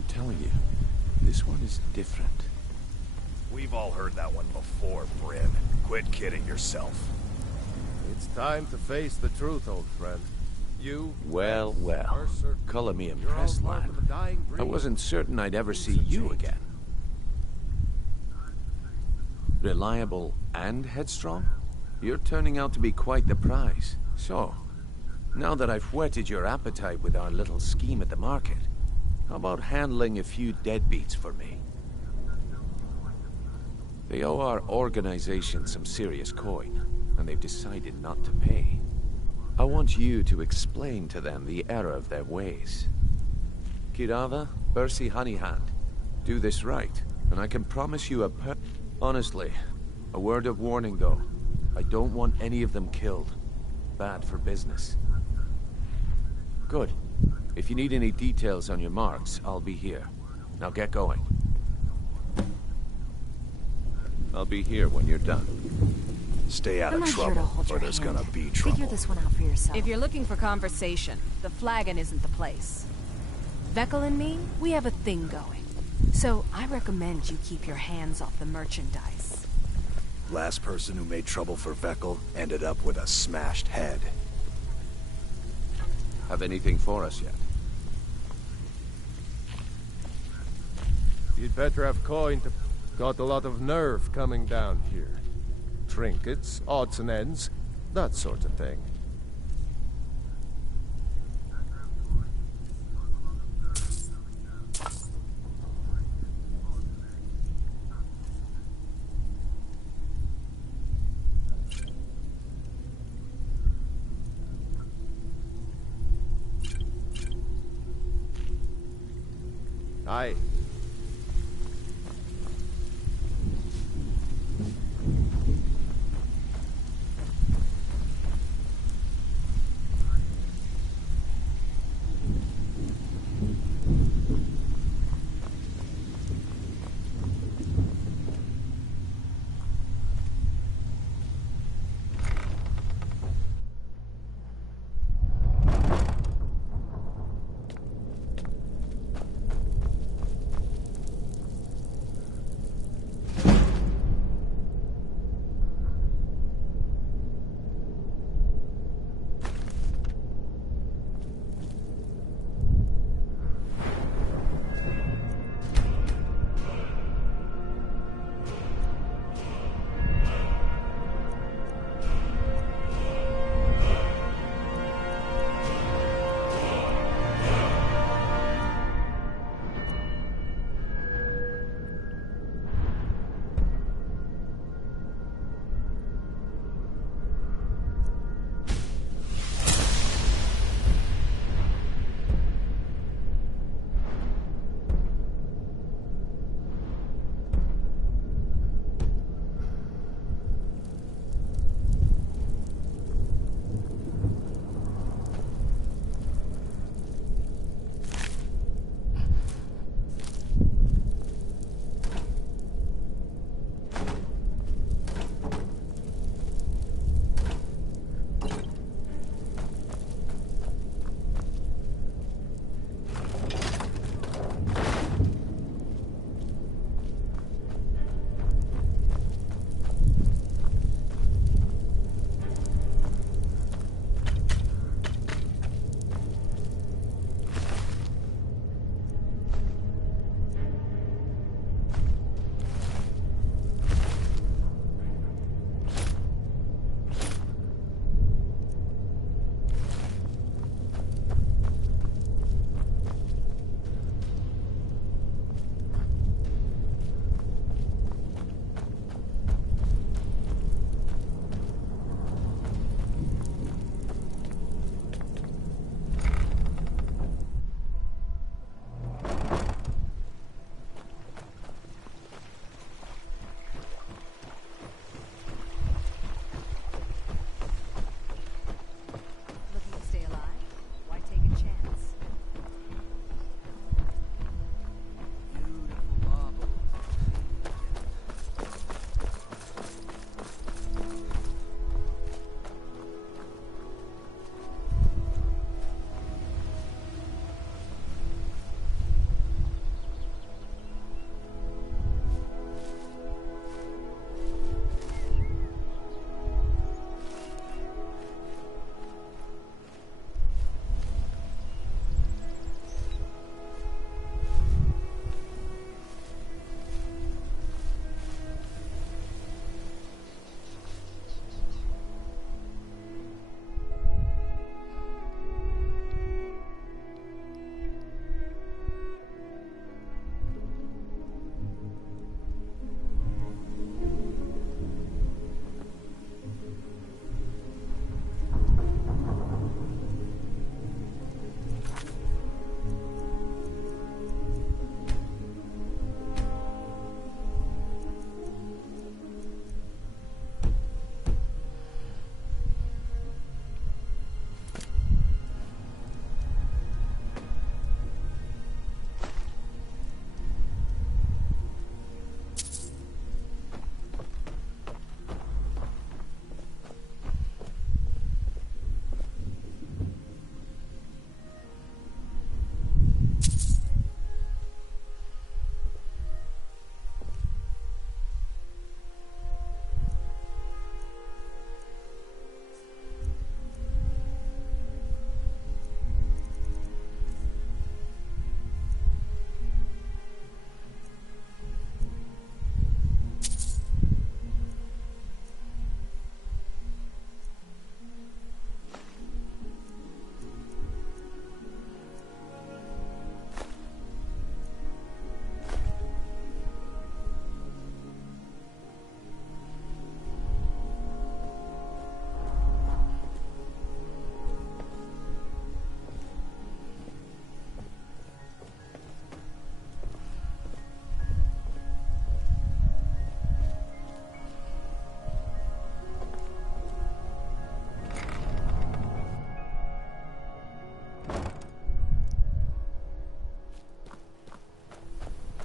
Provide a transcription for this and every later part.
I'm telling you, this one is different. We've all heard that one before, Bryn. Quit kidding yourself. It's time to face the truth, old friend. You... Well, Mercer, color me you're all impressed, part lad. of a dying breed. I wasn't certain I'd ever see Things have you changed. again. Reliable and headstrong? You're turning out to be quite the prize. So, now that I've whetted your appetite with our little scheme at the market, how about handling a few deadbeats for me? They owe our organization some serious coin, and they've decided not to pay. I want you to explain to them the error of their ways. Kirava, Percy Honeyhand, do this right, and I can promise you Honestly, a word of warning though. I don't want any of them killed. Bad for business. Good. If you need any details on your marks, I'll be here. Now get going. I'll be here when you're done. Stay out I'm of not here to trouble, hold or your there's hand. gonna be trouble. Figure this one out for yourself. If you're looking for conversation, the flagon isn't the place. Vekel and me, we have a thing going. So I recommend you keep your hands off the merchandise. Last person who made trouble for Vekel ended up with a smashed head. Have anything for us yet? You'd better have coin to... Got a lot of nerve coming down here. Trinkets, odds and ends, that sort of thing. Aye.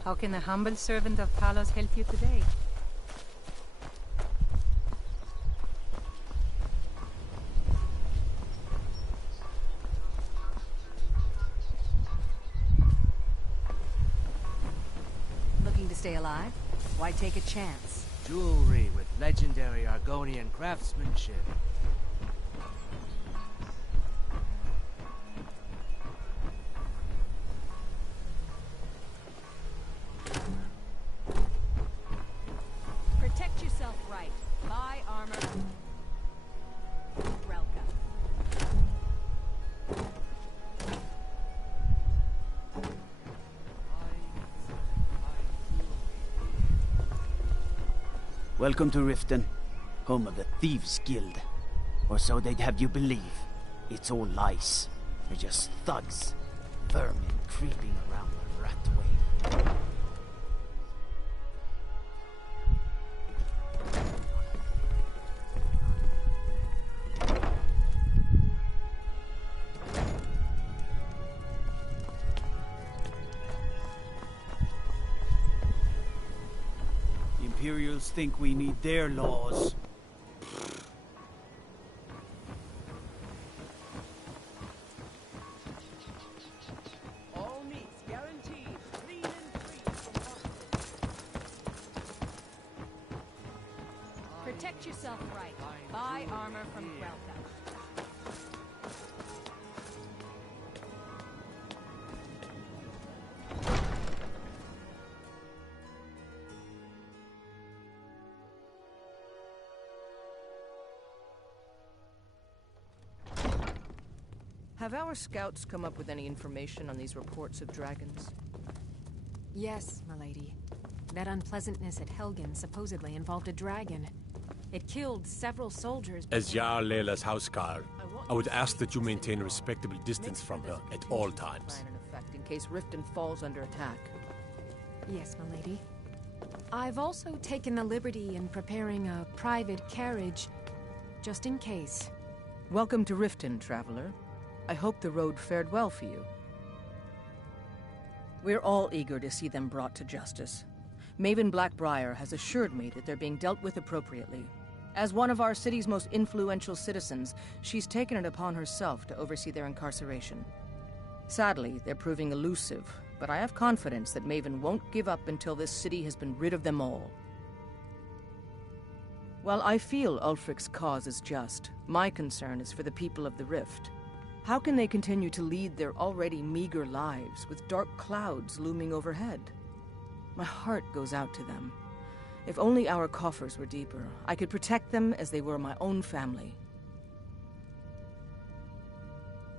How can the humble servant of Talos help you today? Looking to stay alive? Why take a chance? Jewelry with legendary Argonian craftsmanship. Protect yourself right. Buy armor. Relka. Welcome to Riften, home of the Thieves' Guild. Or so they'd have you believe. It's all lies. They're just thugs. Vermin creeping around the Ratway. The Imperials think we need their laws. All meats guaranteed, clean and free from Protect yourself right. Buy armor from Relka. Have our scouts come up with any information on these reports of dragons? Yes, milady. That unpleasantness at Helgen supposedly involved a dragon. It killed several soldiers. As Jarl Lela's houseguard, I would ask that you maintain a respectable distance from her at all times. Plan in effect in case Riften falls under attack. Yes, milady. I've also taken the liberty in preparing a private carriage, just in case. Welcome to Riften, traveler. I hope the road fared well for you. We're all eager to see them brought to justice. Maven Blackbriar has assured me that they're being dealt with appropriately. As one of our city's most influential citizens, she's taken it upon herself to oversee their incarceration. Sadly, they're proving elusive, but I have confidence that Maven won't give up until this city has been rid of them all. While I feel Ulfric's cause is just, my concern is for the people of the Rift. How can they continue to lead their already meager lives with dark clouds looming overhead? My heart goes out to them. If only our coffers were deeper, I could protect them as they were my own family.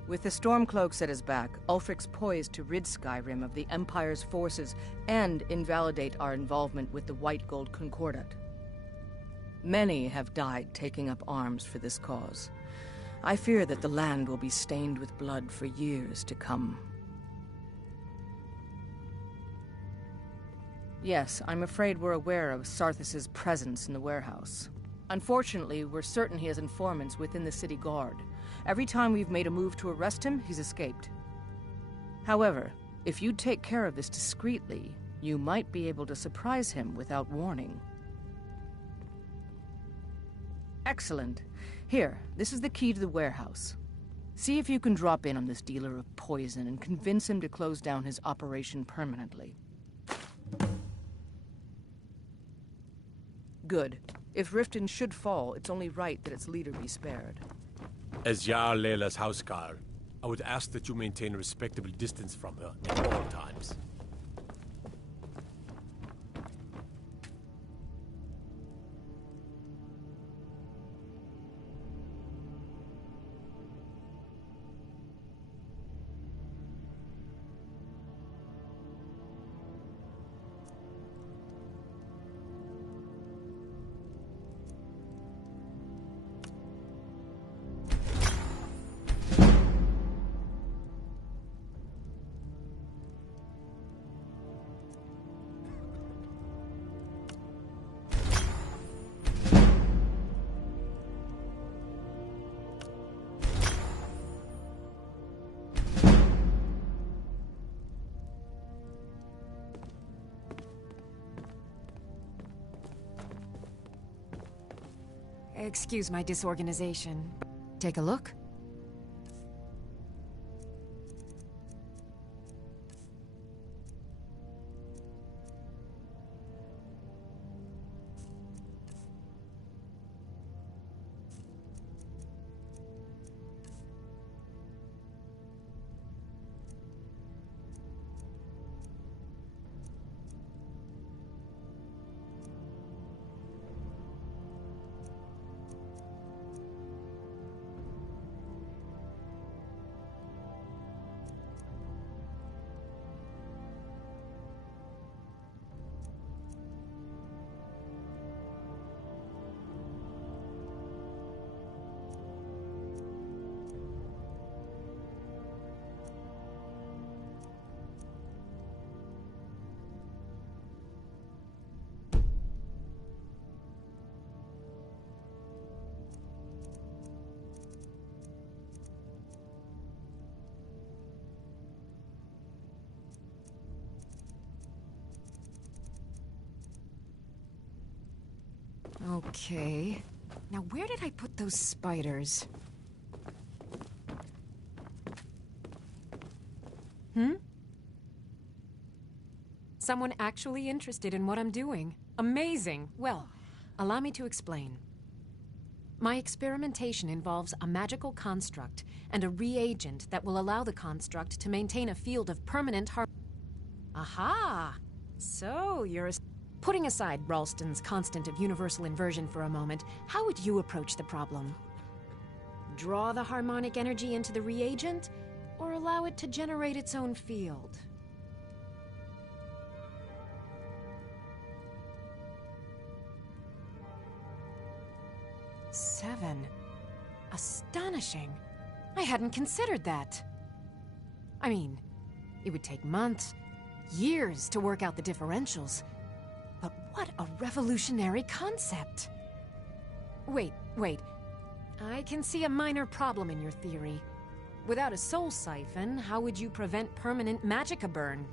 With the Stormcloaks at his back, Ulfric's poised to rid Skyrim of the Empire's forces and invalidate our involvement with the White Gold Concordat. Many have died taking up arms for this cause. I fear that the land will be stained with blood for years to come. Yes, I'm afraid we're aware of Sarthis' presence in the warehouse. Unfortunately, we're certain he has informants within the city guard. Every time we've made a move to arrest him, he's escaped. However, if you take care of this discreetly, you might be able to surprise him without warning. Excellent. Here, this is the key to the warehouse. See if you can drop in on this dealer of poison and convince him to close down his operation permanently. Good. If Riften should fall, it's only right that its leader be spared. As Jarl Lela's houseguard, I would ask that you maintain a respectable distance from her at all times. Excuse my disorganization. Take a look. Okay. Now where did I put those spiders? Someone actually interested in what I'm doing. Amazing. Well, allow me to explain. My experimentation involves a magical construct and a reagent that will allow the construct to maintain a field of permanent Aha! So you're Putting aside Ralston's constant of universal inversion for a moment, how would you approach the problem? Draw the harmonic energy into the reagent, or allow it to generate its own field? Seven. Astonishing. I hadn't considered that. I mean, it would take months, years to work out the differentials. But what a revolutionary concept! Wait. I can see a minor problem in your theory. Without a soul siphon, how would you prevent permanent magicka burn?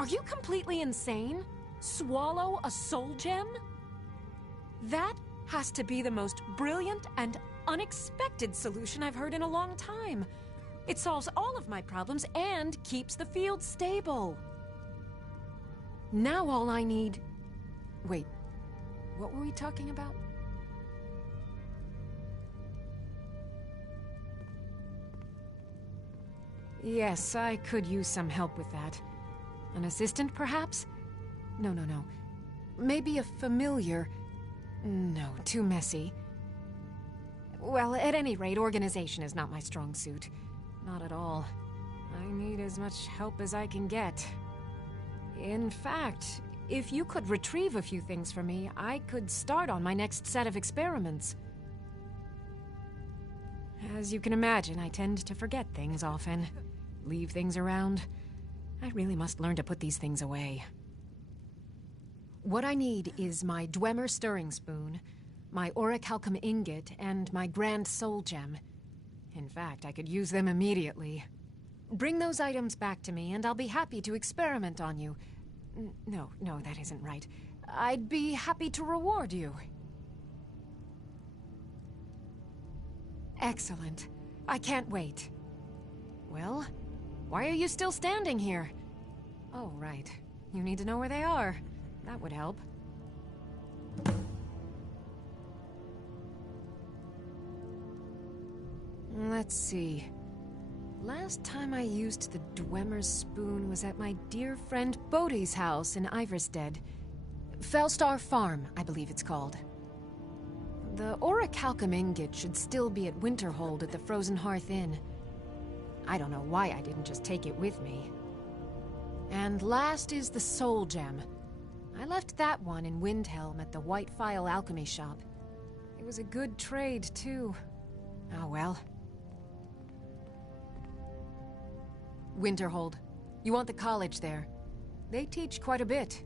Are you completely insane? Swallow a soul gem? That has to be the most brilliant and unexpected solution I've heard in a long time. It solves all of my problems and keeps the field stable. Now all I need... Wait, what were we talking about? Yes, I could use some help with that. An assistant, perhaps? No. Maybe a familiar... No, too messy. Well, at any rate, organization is not my strong suit. Not at all. I need as much help as I can get. In fact, if you could retrieve a few things for me, I could start on my next set of experiments. As you can imagine, I tend to forget things often. Leave things around. I really must learn to put these things away. What I need is my Dwemer stirring spoon, my orichalcum ingot, and my Grand Soul Gem. In fact, I could use them immediately. Bring those items back to me, and I'll be happy to experiment on you. No, that isn't right. I'd be happy to reward you. Excellent. I can't wait. Well, why are you still standing here? Oh, right. You need to know where they are. That would help. Let's see. Last time I used the Dwemer spoon was at my dear friend Bodhi's house in Iverstead. Felstar Farm, I believe it's called. The orichalcum ingot should still be at Winterhold at the Frozen Hearth Inn. I don't know why I didn't just take it with me. And last is the Soul Gem. I left that one in Windhelm at the White Phial Alchemy Shop. It was a good trade, too. Oh well. Winterhold. You want the college there. They teach quite a bit.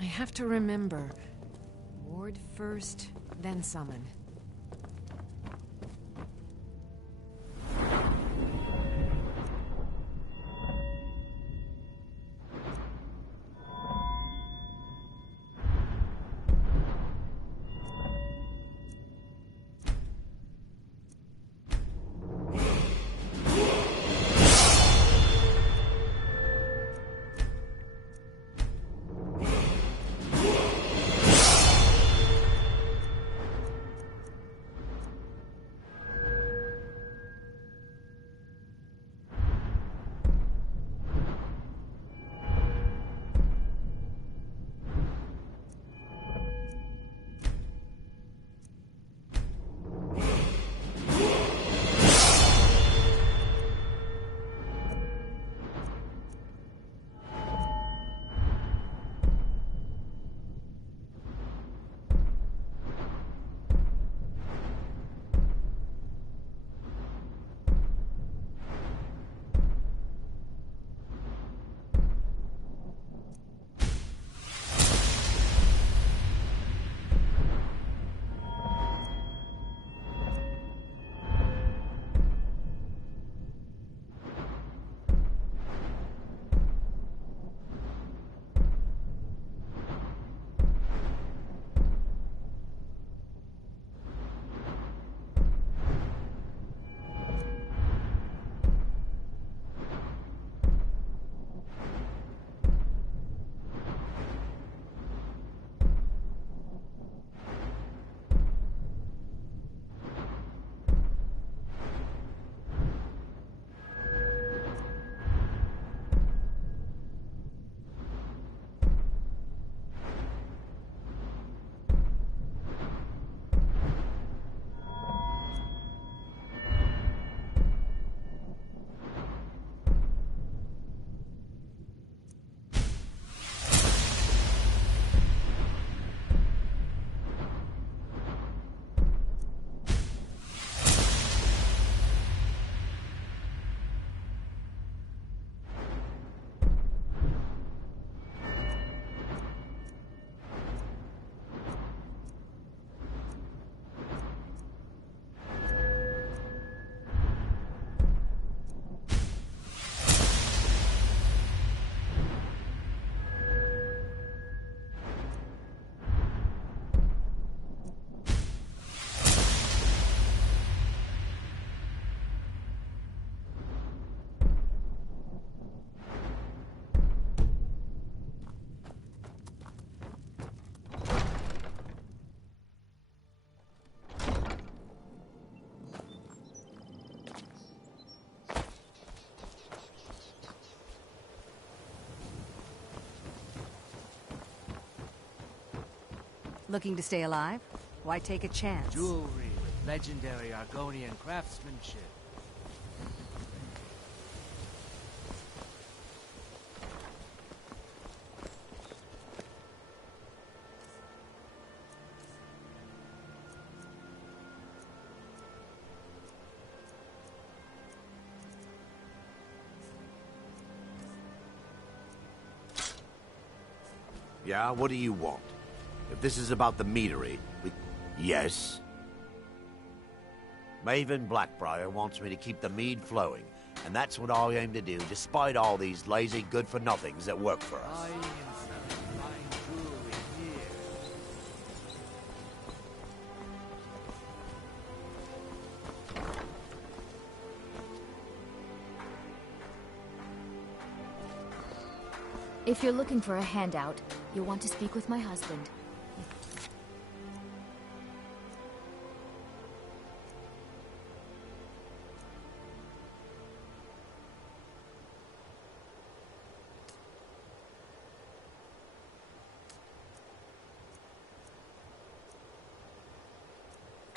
I have to remember. Ward first, then summon. Looking to stay alive? Why take a chance? Jewelry with legendary Argonian craftsmanship. Yeah, what do you want? If this is about the meadery, Yes? Maven Blackbriar wants me to keep the mead flowing, and that's what I aim to do, despite all these lazy good-for-nothings that work for us. If you're looking for a handout, you'll want to speak with my husband.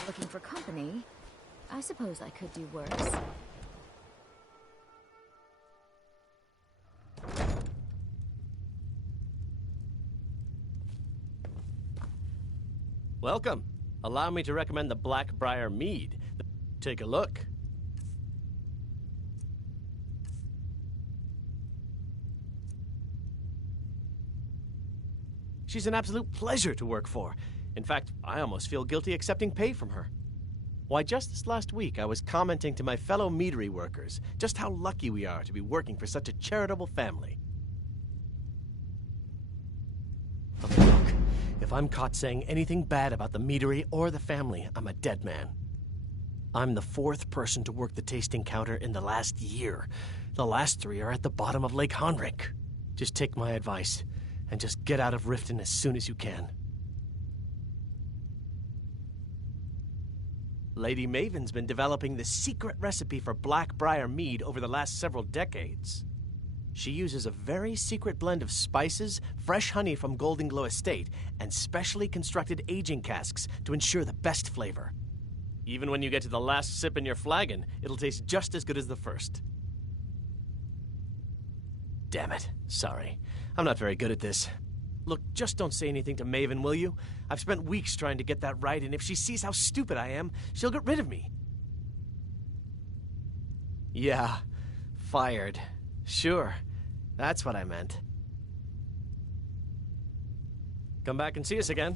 Looking for company? I suppose I could do worse. Welcome. Allow me to recommend the Blackbriar Mead. Take a look. She's an absolute pleasure to work for. In fact, I almost feel guilty accepting pay from her. Why, just this last week, I was commenting to my fellow meadery workers just how lucky we are to be working for such a charitable family. Okay, look. If I'm caught saying anything bad about the meadery or the family, I'm a dead man. I'm the 4th person to work the tasting counter in the last year. The last 3 are at the bottom of Lake Honrick. Just take my advice, and just get out of Riften as soon as you can. Lady Maven's been developing the secret recipe for Blackbriar Mead over the last several decades. She uses a very secret blend of spices, fresh honey from Golden Glow Estate, and specially constructed aging casks to ensure the best flavor. Even when you get to the last sip in your flagon, it'll taste just as good as the first. Damn it. Sorry. I'm not very good at this. Look, just don't say anything to Maven, will you? I've spent weeks trying to get that right, and if she sees how stupid I am, she'll get rid of me. Yeah, fired. Sure, that's what I meant. Come back and see us again.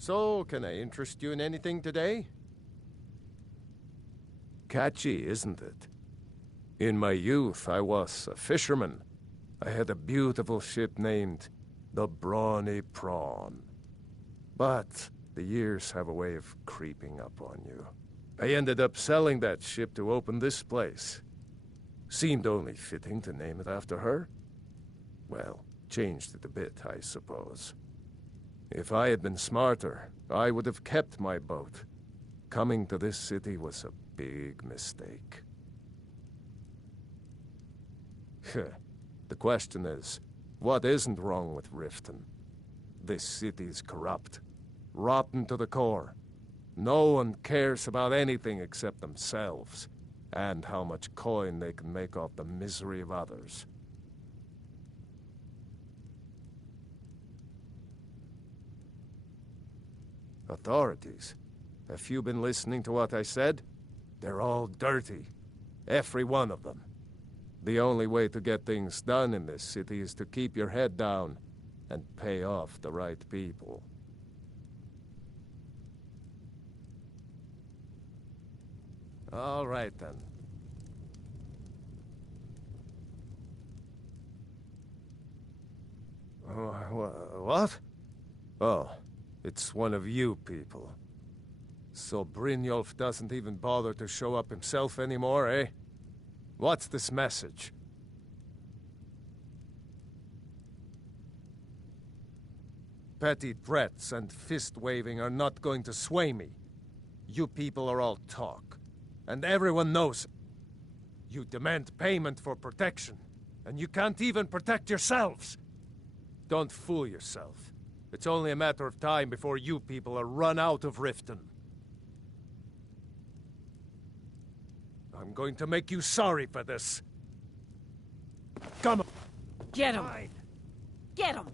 So, can I interest you in anything today? Catchy, isn't it? In my youth, I was a fisherman. I had a beautiful ship named the Brawny Prawn. But the years have a way of creeping up on you. I ended up selling that ship to open this place. Seemed only fitting to name it after her. Well, changed it a bit, I suppose. If I had been smarter, I would have kept my boat. Coming to this city was a big mistake. The question is, what isn't wrong with Riften? This city's corrupt, rotten to the core. No one cares about anything except themselves, and how much coin they can make off the misery of others. Authorities, have you been listening to what I said? They're all dirty. Every one of them. The only way to get things done in this city is to keep your head down and pay off the right people. All right, then. What? Oh, it's one of you people. So Brynjolf doesn't even bother to show up himself anymore, eh? What's this message? Petty threats and fist-waving are not going to sway me. You people are all talk, and everyone knows it. You demand payment for protection, and you can't even protect yourselves. Don't fool yourself. It's only a matter of time before you people are run out of Riften. I'm going to make you sorry for this. Come on. Get him! Get him!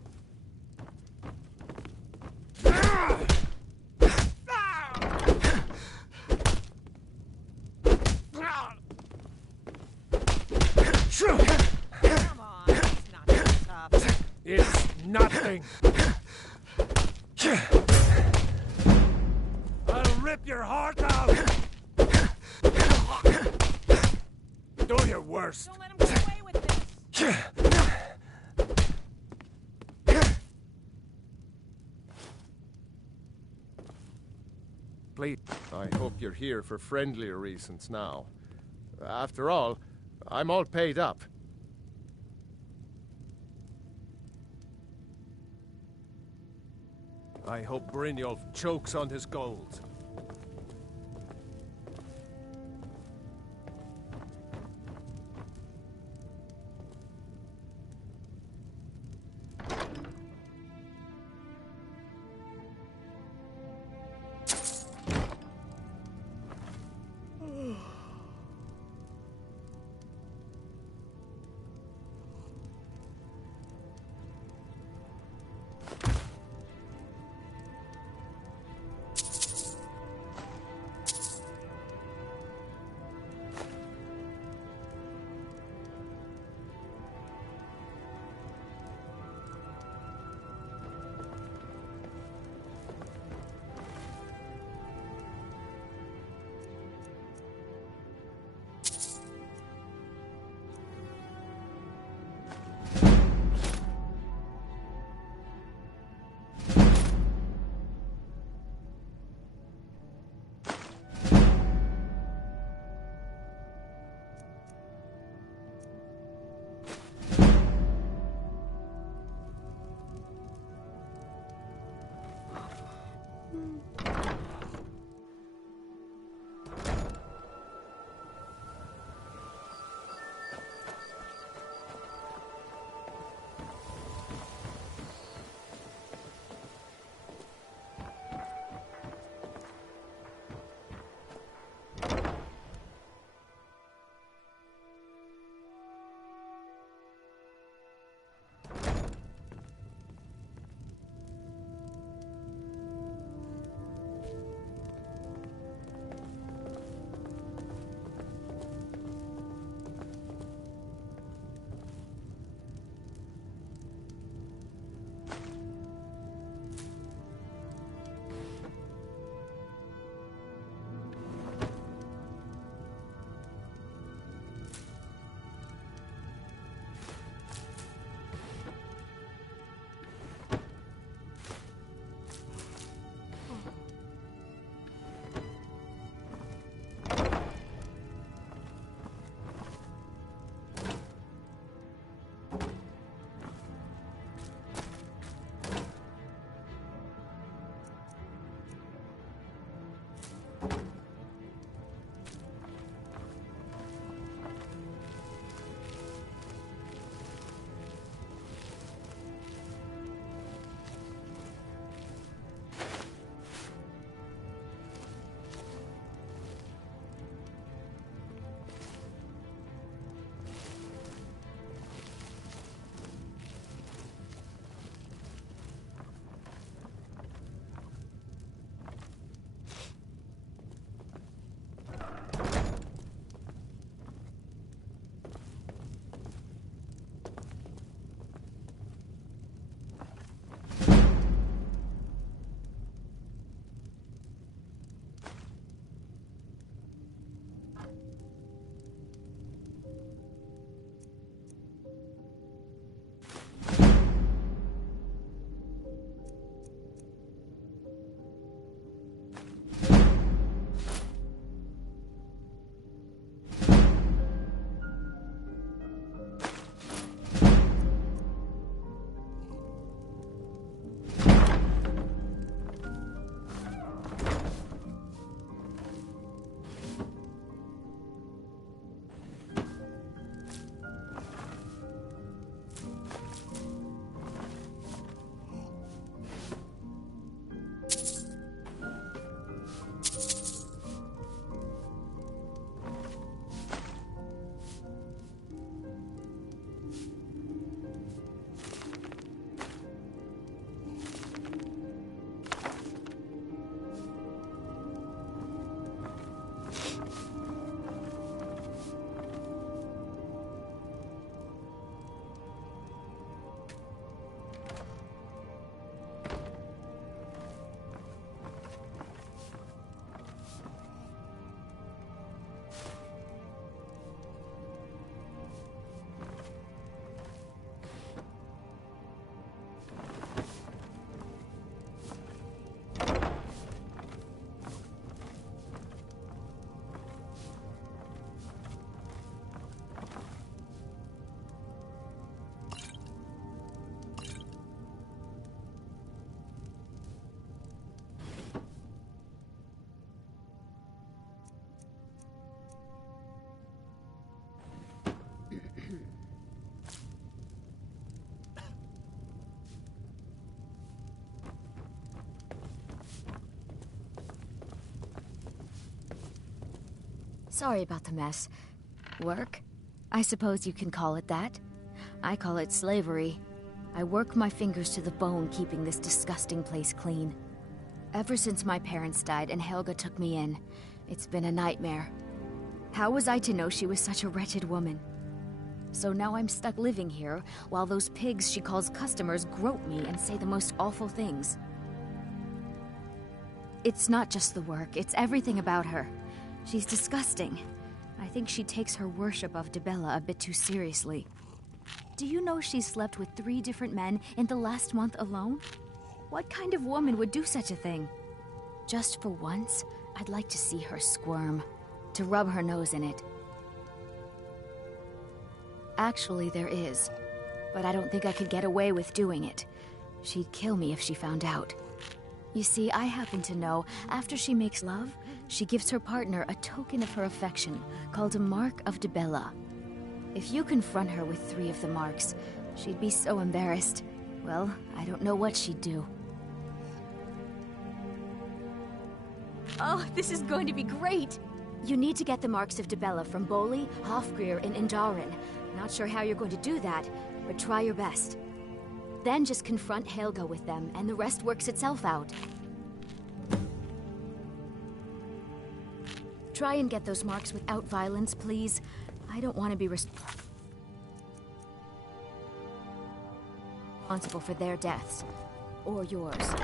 Come on, it's not that tough. It's nothing. I'll rip your heart out. Do your worst. Don't let him get away with this. Please, I hope you're here for friendlier reasons now. After all, I'm all paid up. I hope Brynjolf chokes on his gold. Sorry about the mess. Work? I suppose you can call it that. I call it slavery. I work my fingers to the bone keeping this disgusting place clean. Ever since my parents died and Helga took me in, it's been a nightmare. How was I to know she was such a wretched woman? So now I'm stuck living here, while those pigs she calls customers grope me and say the most awful things. It's not just the work, it's everything about her. She's disgusting. I think she takes her worship of Dibella a bit too seriously. Do you know she's slept with 3 different men in the last month alone? What kind of woman would do such a thing? Just for once, I'd like to see her squirm, to rub her nose in it. Actually, there is, but I don't think I could get away with doing it. She'd kill me if she found out. You see, I happen to know, after she makes love, she gives her partner a token of her affection, called a Mark of Dibella. If you confront her with 3 of the marks, she'd be so embarrassed. Well, I don't know what she'd do. Oh, this is going to be great! You need to get the marks of Dibella from Boli, Hofgrir, and Indaren. Not sure how you're going to do that, but try your best. Then just confront Helga with them, and the rest works itself out. Try and get those marks without violence, please. I don't want to be responsible for their deaths. Or yours.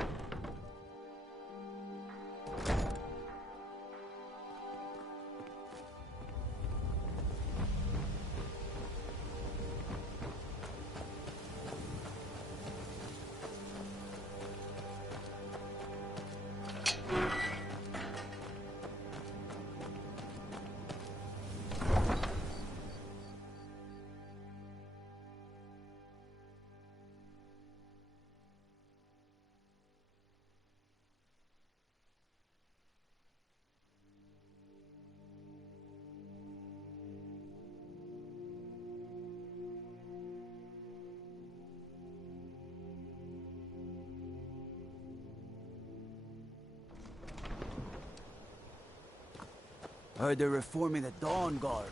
Heard they're reforming the Dawn Guard.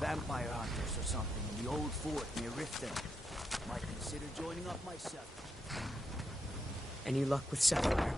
Vampire hunters or something in the old fort near Riften. Might consider joining up myself. Any luck with Sapphire?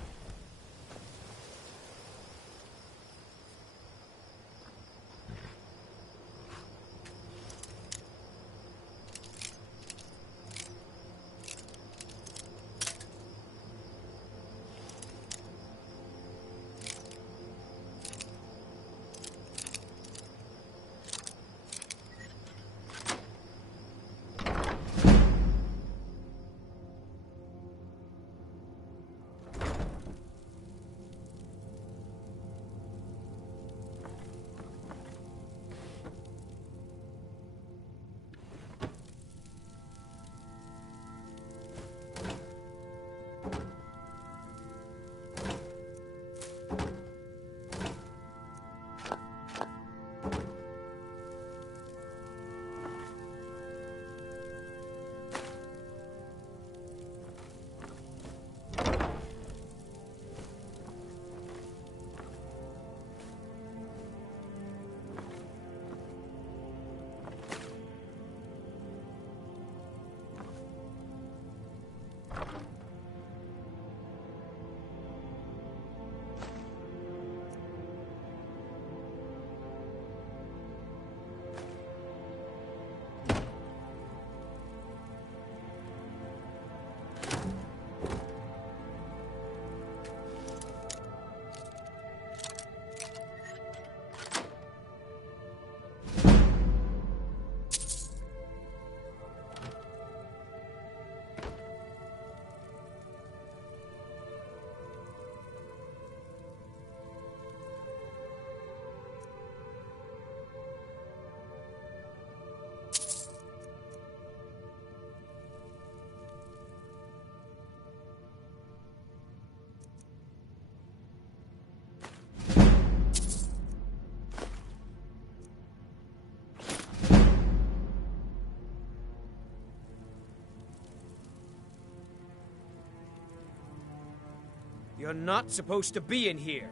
You're not supposed to be in here.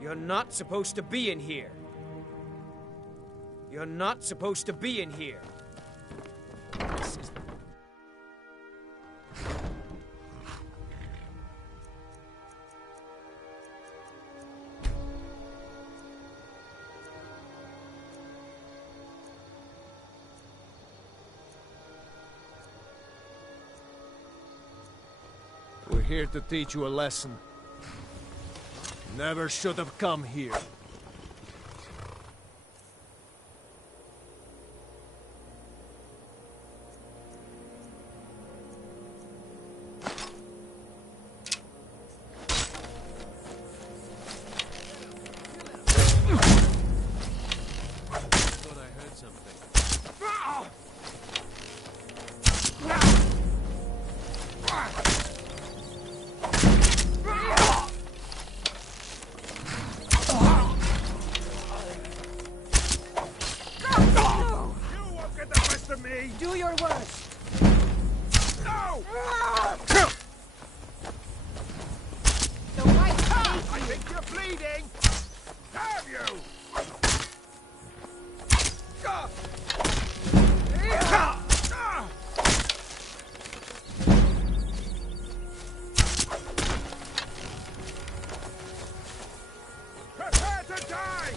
You're not supposed to be in here. You're not supposed to be in here. This is... We're here to teach you a lesson. Never should have come here. Do your worst! No! The white I think you're bleeding! Have you? Prepare to die!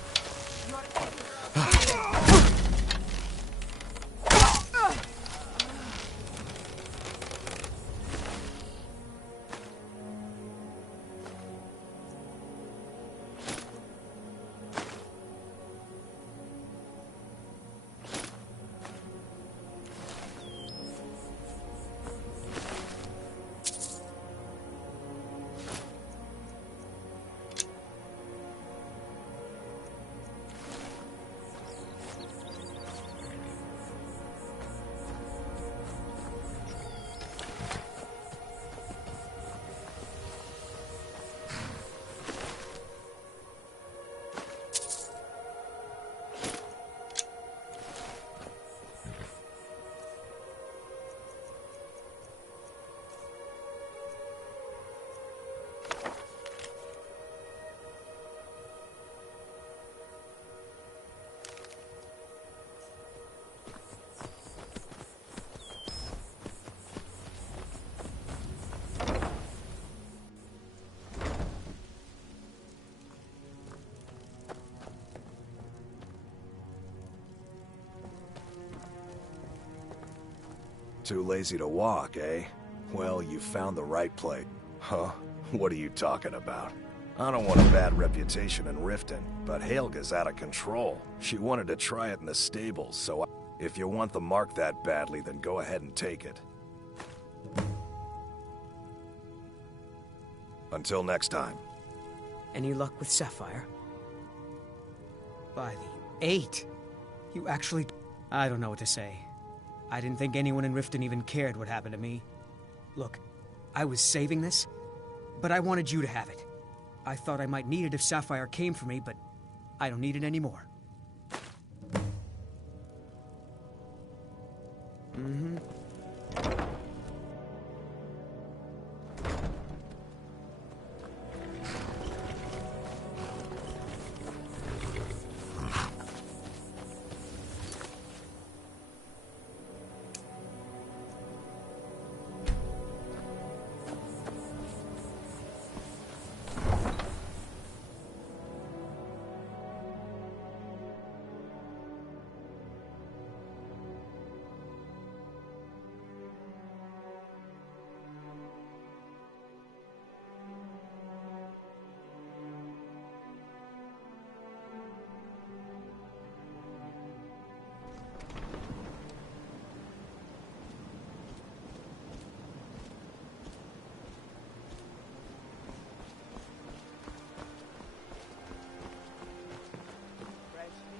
Too lazy to walk, eh? Well, you found the right place. Huh? What are you talking about? I don't want a bad reputation in Riften, but Helga's out of control. She wanted to try it in the stables, so if you want the mark that badly, then go ahead and take it. Until next time. Any luck with Sapphire? By the 8! You actually... I don't know what to say. I didn't think anyone in Riften even cared what happened to me. Look, I was saving this, but I wanted you to have it. I thought I might need it if Sapphire came for me, but I don't need it anymore. Mm-hmm.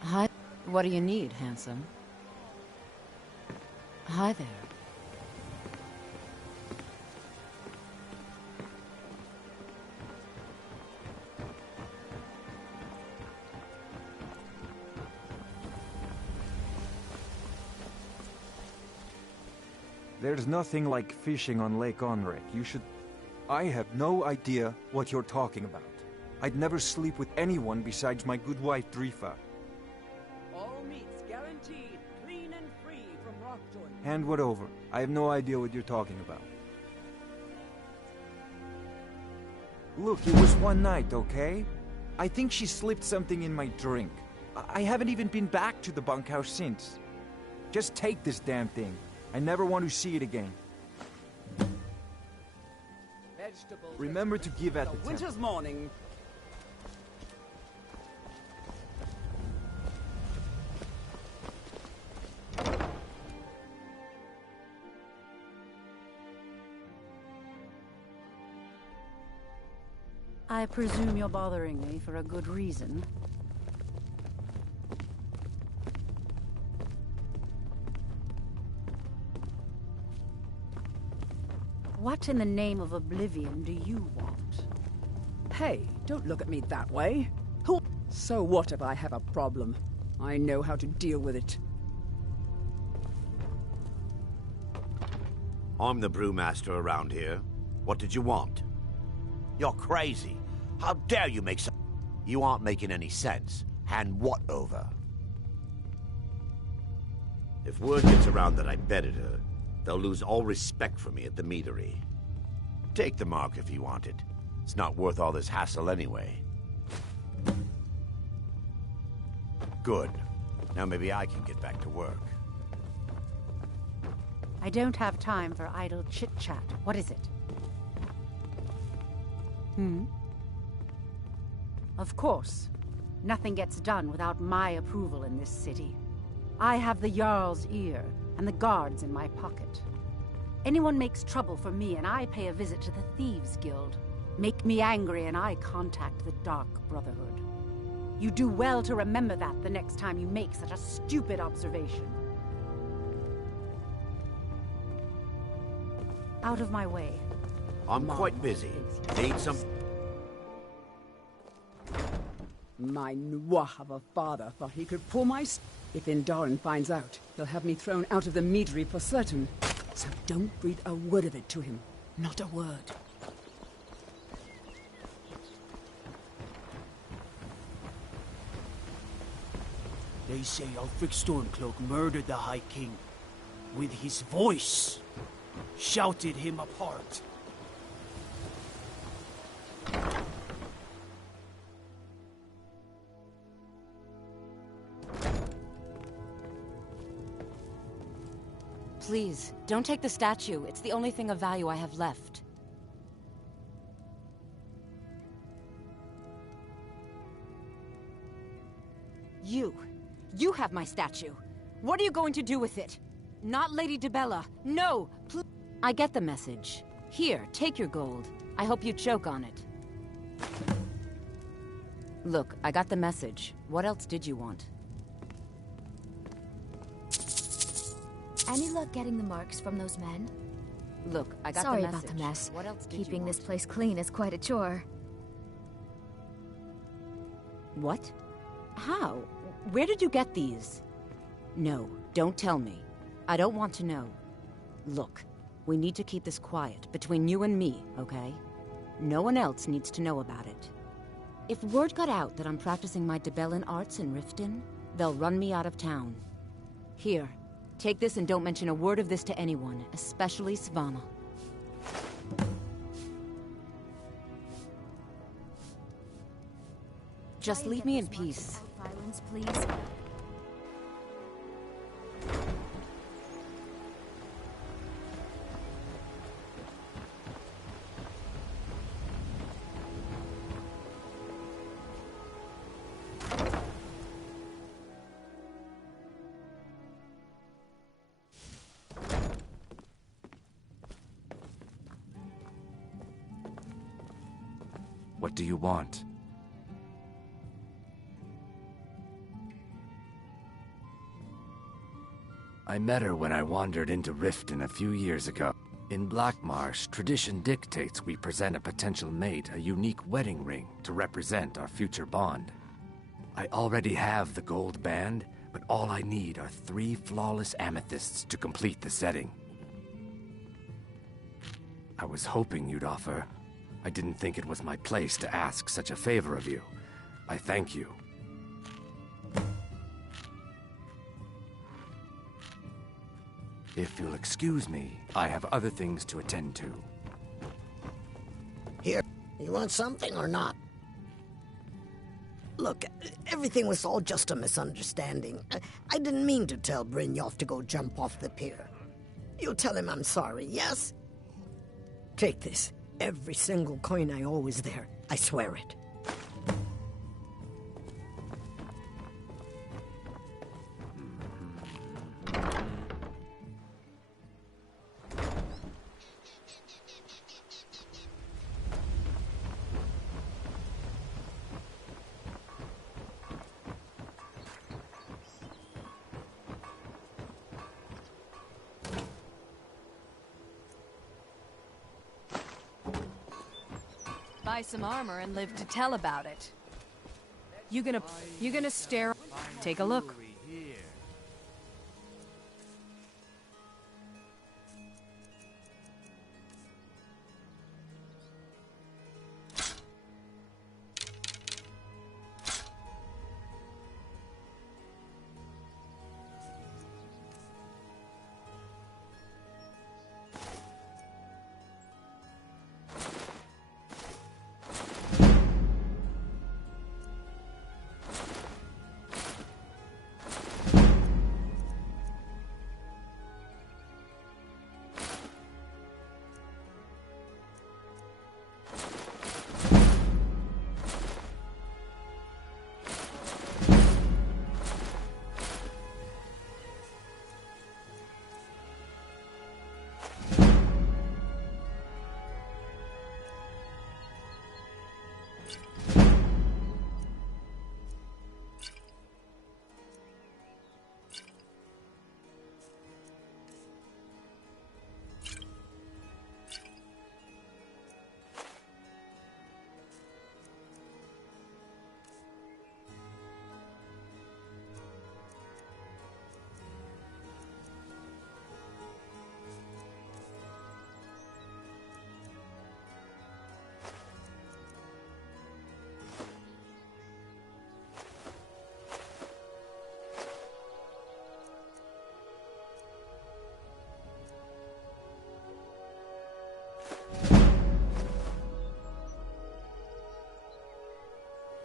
Hi. What do you need, handsome? Hi there. There's nothing like fishing on Lake Onrek. You should... I have no idea what you're talking about. I'd never sleep with anyone besides my good wife, Drifa. All meats guaranteed, clean and free from rock joint. Hand what over? I have no idea what you're talking about. Look, it was one night, okay? I think she slipped something in my drink. I haven't even been back to the bunkhouse since. Just take this damn thing. I never want to see it again. Vegetables. Remember to give at the temple. Winter's morning. I presume you're bothering me for a good reason. What in the name of oblivion do you want? Hey, don't look at me that way. Who? So what if I have a problem? I know how to deal with it. I'm the brewmaster around here. What did you want? You're crazy. How dare you make some... You aren't making any sense. Hand what over? If word gets around that I bedded her, they'll lose all respect for me at the meadery. Take the mark if you want it. It's not worth all this hassle anyway. Good. Now maybe I can get back to work. I don't have time for idle chit-chat. What is it? Of course. Nothing gets done without my approval in this city. I have the Jarl's ear, and the guards in my pocket. Anyone makes trouble for me, and I pay a visit to the Thieves' Guild. Make me angry, and I contact the Dark Brotherhood. You do well to remember that the next time you make such a stupid observation. Out of my way. I'm quite busy. Need some... My Nwah of a father thought he could pull my... If Indarin finds out, he'll have me thrown out of the meadery for certain. So don't breathe a word of it to him. Not a word. They say Ulfric Stormcloak murdered the High King. With his voice. Shouted him apart. Please, don't take the statue. It's the only thing of value I have left. You have my statue. What are you going to do with it? Not Lady Dibella. No! I get the message. Here, take your gold. I hope you choke on it. Look, I got the message. What else did you want? Any luck getting the marks from those men? Look, I got Sorry the message. about the mess. What else did Keeping you this want? place clean is quite a chore. What? How? Where did you get these? No, don't tell me. I don't want to know. Look, we need to keep this quiet, between you and me, okay? No one else needs to know about it. If word got out that I'm practicing my Dibellan arts in Riften, they'll run me out of town. Here, take this and don't mention a word of this to anyone, especially Svanna. Just leave me in peace. Violence, please. What do you want? I met her when I wandered into Riften a few years ago. In Blackmarsh, tradition dictates we present a potential mate a unique wedding ring to represent our future bond. I already have the gold band, but all I need are 3 flawless amethysts to complete the setting. I was hoping you'd offer. I didn't think it was my place to ask such a favor of you. I thank you. If you'll excuse me, I have other things to attend to. Here, you want something or not? Look, everything was all just a misunderstanding. I didn't mean to tell Brynjolf to go jump off the pier. You'll tell him I'm sorry, yes? Take this. Every single coin I owe is there. I swear it. Buy some armor and live to tell about it. You gonna stare? Take a look.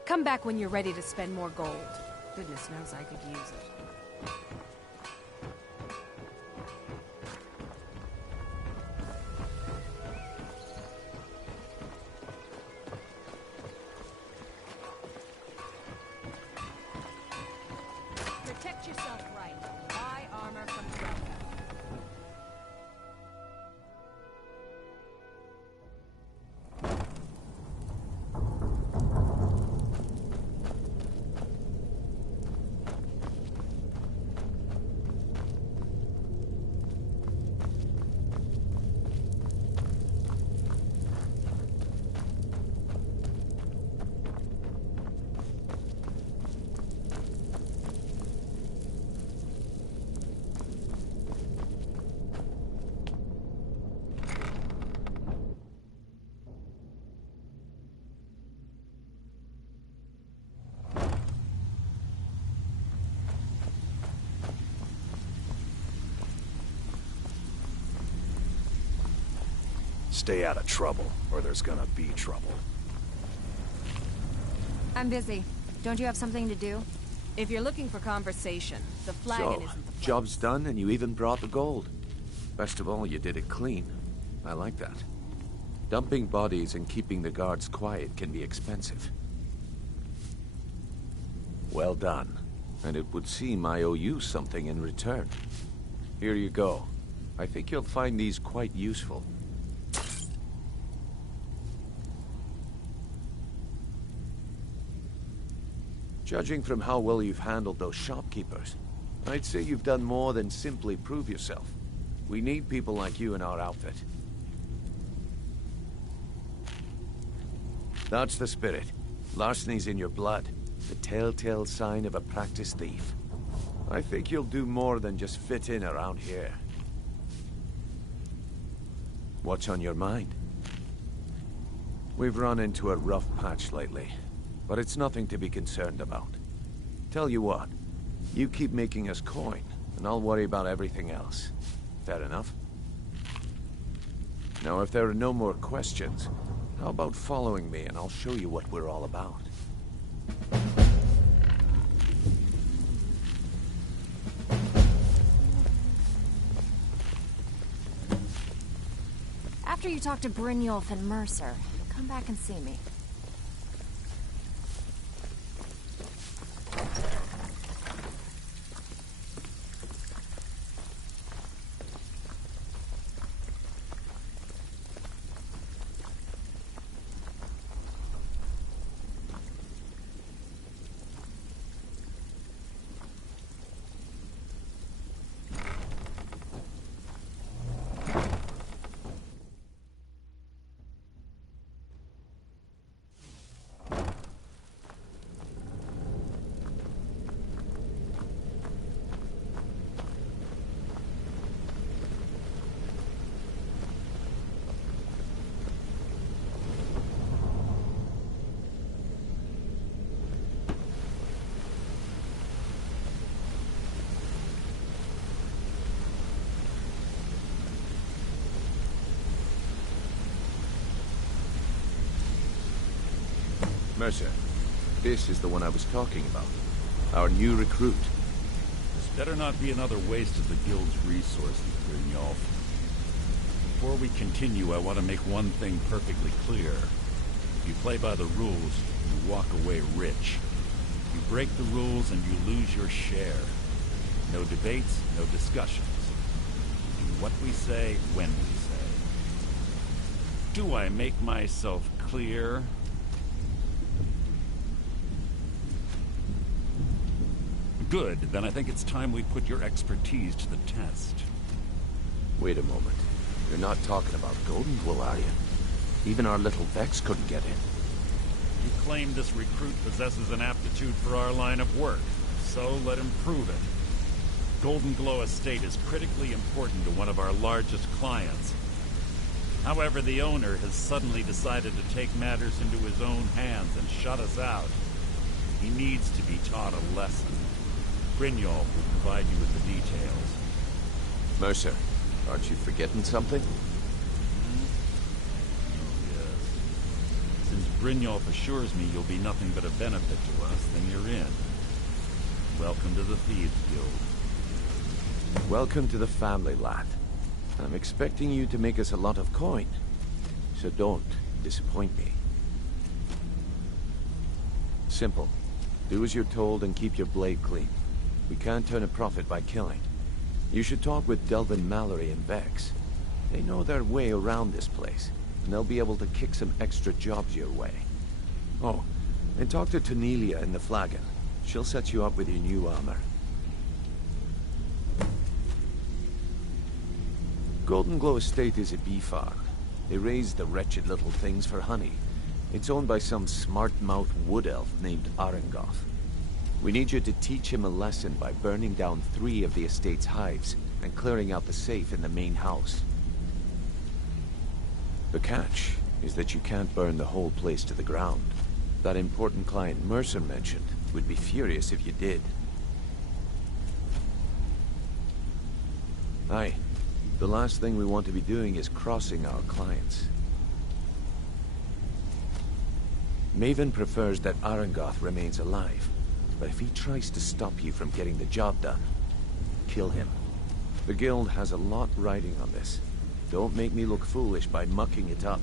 Come back when you're ready to spend more gold. Goodness knows I could use it. Protect yourself right. Buy armor from Drelka. Stay out of trouble, or there's gonna be trouble. I'm busy. Don't you have something to do? If you're looking for conversation, the flagon So, isn't the place. job's done and you even brought the gold. Best of all, you did it clean. I like that. Dumping bodies and keeping the guards quiet can be expensive. Well done. And it would seem I owe you something in return. Here you go. I think you'll find these quite useful. Judging from how well you've handled those shopkeepers, I'd say you've done more than simply prove yourself. We need people like you in our outfit. That's the spirit. Larceny's in your blood. The telltale sign of a practiced thief. I think you'll do more than just fit in around here. What's on your mind? We've run into a rough patch lately, but it's nothing to be concerned about. Tell you what, you keep making us coin, and I'll worry about everything else. Fair enough? Now, if there are no more questions, how about following me and I'll show you what we're all about? After you talk to Brynjolf and Mercer, come back and see me. Mercer, this is the one I was talking about. Our new recruit. This better not be another waste of the Guild's resources, Brynjolf. Before we continue, I want to make one thing perfectly clear. If you play by the rules, you walk away rich. You break the rules and you lose your share. No debates, no discussions. Do what we say, when we say. Do I make myself clear? Good, then I think it's time we put your expertise to the test. Wait a moment. You're not talking about Goldenglow, are you? Even our little Vex couldn't get in. You claim this recruit possesses an aptitude for our line of work, so let him prove it. Goldenglow Estate is critically important to one of our largest clients. However, the owner has suddenly decided to take matters into his own hands and shut us out. He needs to be taught a lesson. Brynjolf will provide you with the details. Mercer, aren't you forgetting something? Since Brynjolf assures me you'll be nothing but a benefit to us, then you're in. Welcome to the Thieves Guild. Welcome to the family, lad. I'm expecting you to make us a lot of coin. So don't disappoint me. Simple. Do as you're told and keep your blade clean. We can't turn a profit by killing. You should talk with Delvin Mallory and Vex. They know their way around this place, and they'll be able to kick some extra jobs your way. Oh, and talk to Tanelia in the Flagon. She'll set you up with your new armor. Goldenglow Estate is a bee farm. They raise the wretched little things for honey. It's owned by some smart-mouthed wood elf named Arengoth. We need you to teach him a lesson by burning down 3 of the estate's hives and clearing out the safe in the main house. The catch is that you can't burn the whole place to the ground. That important client Mercer mentioned would be furious if you did. Aye. The last thing we want to be doing is crossing our clients. Maven prefers that Arengoth remains alive, but if he tries to stop you from getting the job done, kill him. The Guild has a lot riding on this. Don't make me look foolish by mucking it up.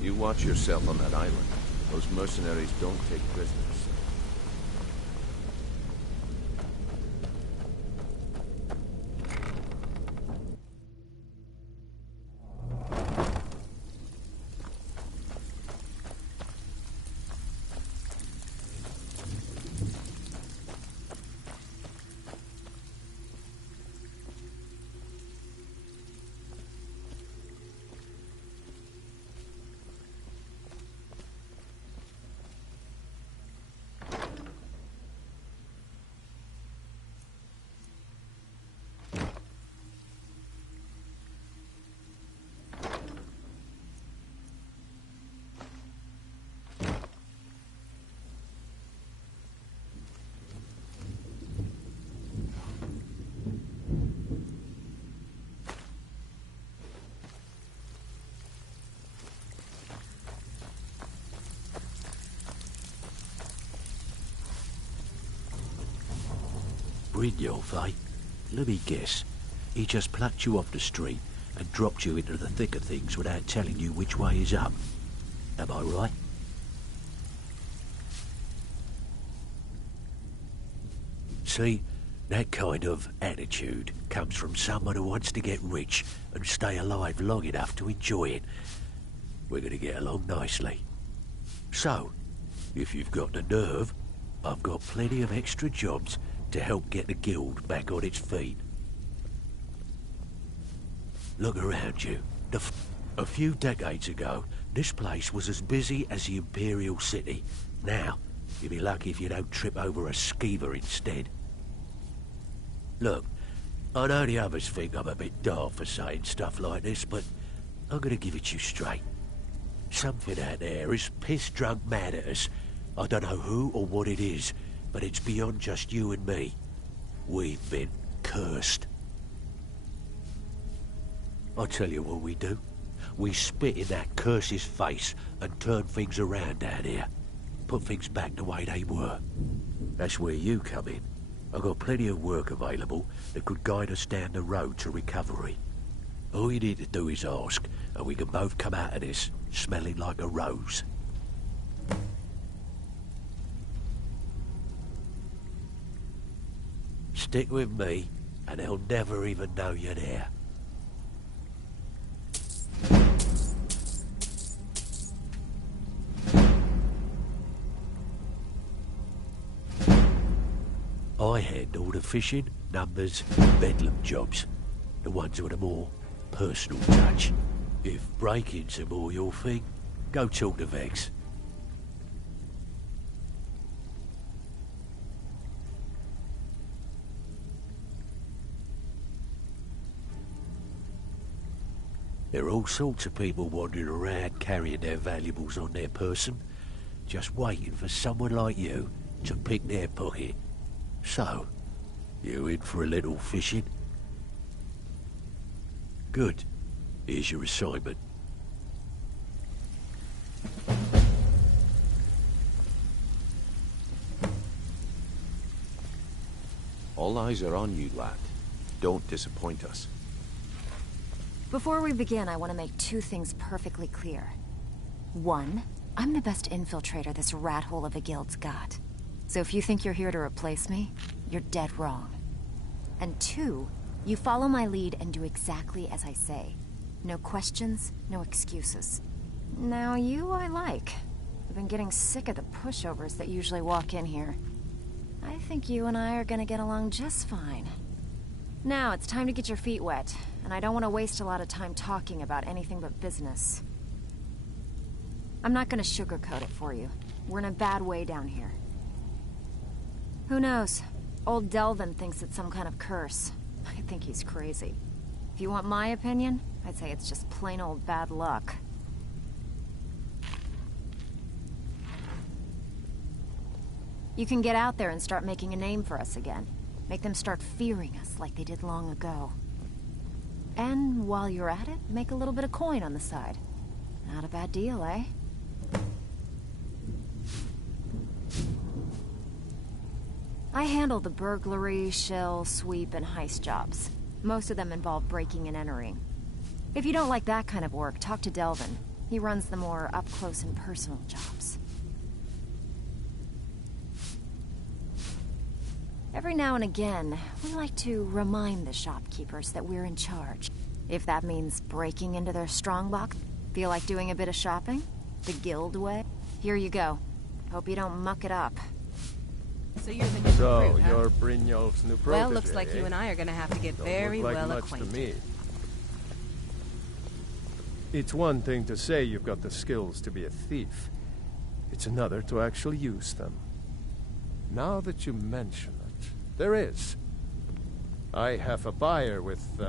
You watch yourself on that island. Those mercenaries don't take prisoners. Brynjolf, eh? Let me guess. He just plucked you off the street and dropped you into the thick of things without telling you which way is up. Am I right? See, that kind of attitude comes from someone who wants to get rich and stay alive long enough to enjoy it. We're going to get along nicely. So, if you've got the nerve, I've got plenty of extra jobs to help get the guild back on its feet. Look around you. A few decades ago, this place was as busy as the Imperial City. Now, you'll be lucky if you don't trip over a skeever instead. Look, I know the others think I'm a bit daft for saying stuff like this, but I'm gonna give it you straight. Something out there is piss-drunk mad at us. I don't know who or what it is, but it's beyond just you and me. We've been cursed. I'll tell you what we do. We spit in that curse's face and turn things around down here. Put things back the way they were. That's where you come in. I've got plenty of work available that could guide us down the road to recovery. All you need to do is ask, and we can both come out of this smelling like a rose. Stick with me, and they'll never even know you're there. I handle the fishing, numbers, bedlam jobs. The ones with a more personal touch. If breaking's a more your thing, go talk to Vex. There are all sorts of people wandering around carrying their valuables on their person, just waiting for someone like you to pick their pocket. So, you in for a little fishing? Good. Here's your assignment. All eyes are on you, lad. Don't disappoint us. Before we begin, I want to make two things perfectly clear. One, I'm the best infiltrator this rat hole of a guild's got. So if you think you're here to replace me, you're dead wrong. And two, you follow my lead and do exactly as I say. No questions, no excuses. Now you I like. I've been getting sick of the pushovers that usually walk in here. I think you and I are gonna get along just fine. Now it's time to get your feet wet, and I don't want to waste a lot of time talking about anything but business. I'm not gonna sugarcoat it for you. We're in a bad way down here. Who knows? Old Delvin thinks it's some kind of curse. I think he's crazy. If you want my opinion, I'd say it's just plain old bad luck. You can get out there and start making a name for us again. Make them start fearing us like they did long ago. And while you're at it, make a little bit of coin on the side. Not a bad deal, eh? I handle the burglary, shell, sweep, and heist jobs. Most of them involve breaking and entering. If you don't like that kind of work, talk to Delvin. He runs the more up-close and personal jobs. Every now and again, we like to remind the shopkeepers that we're in charge. If that means breaking into their strongbox, feel like doing a bit of shopping? The guild way? Here you go. Hope you don't muck it up. So you're the new recruit, huh? You're Brynjolf's new protege, Well, looks like you and I are gonna have to get very well acquainted. To me. It's one thing to say you've got the skills to be a thief. It's another to actually use them. Now that you mention it, there is. I have a buyer with,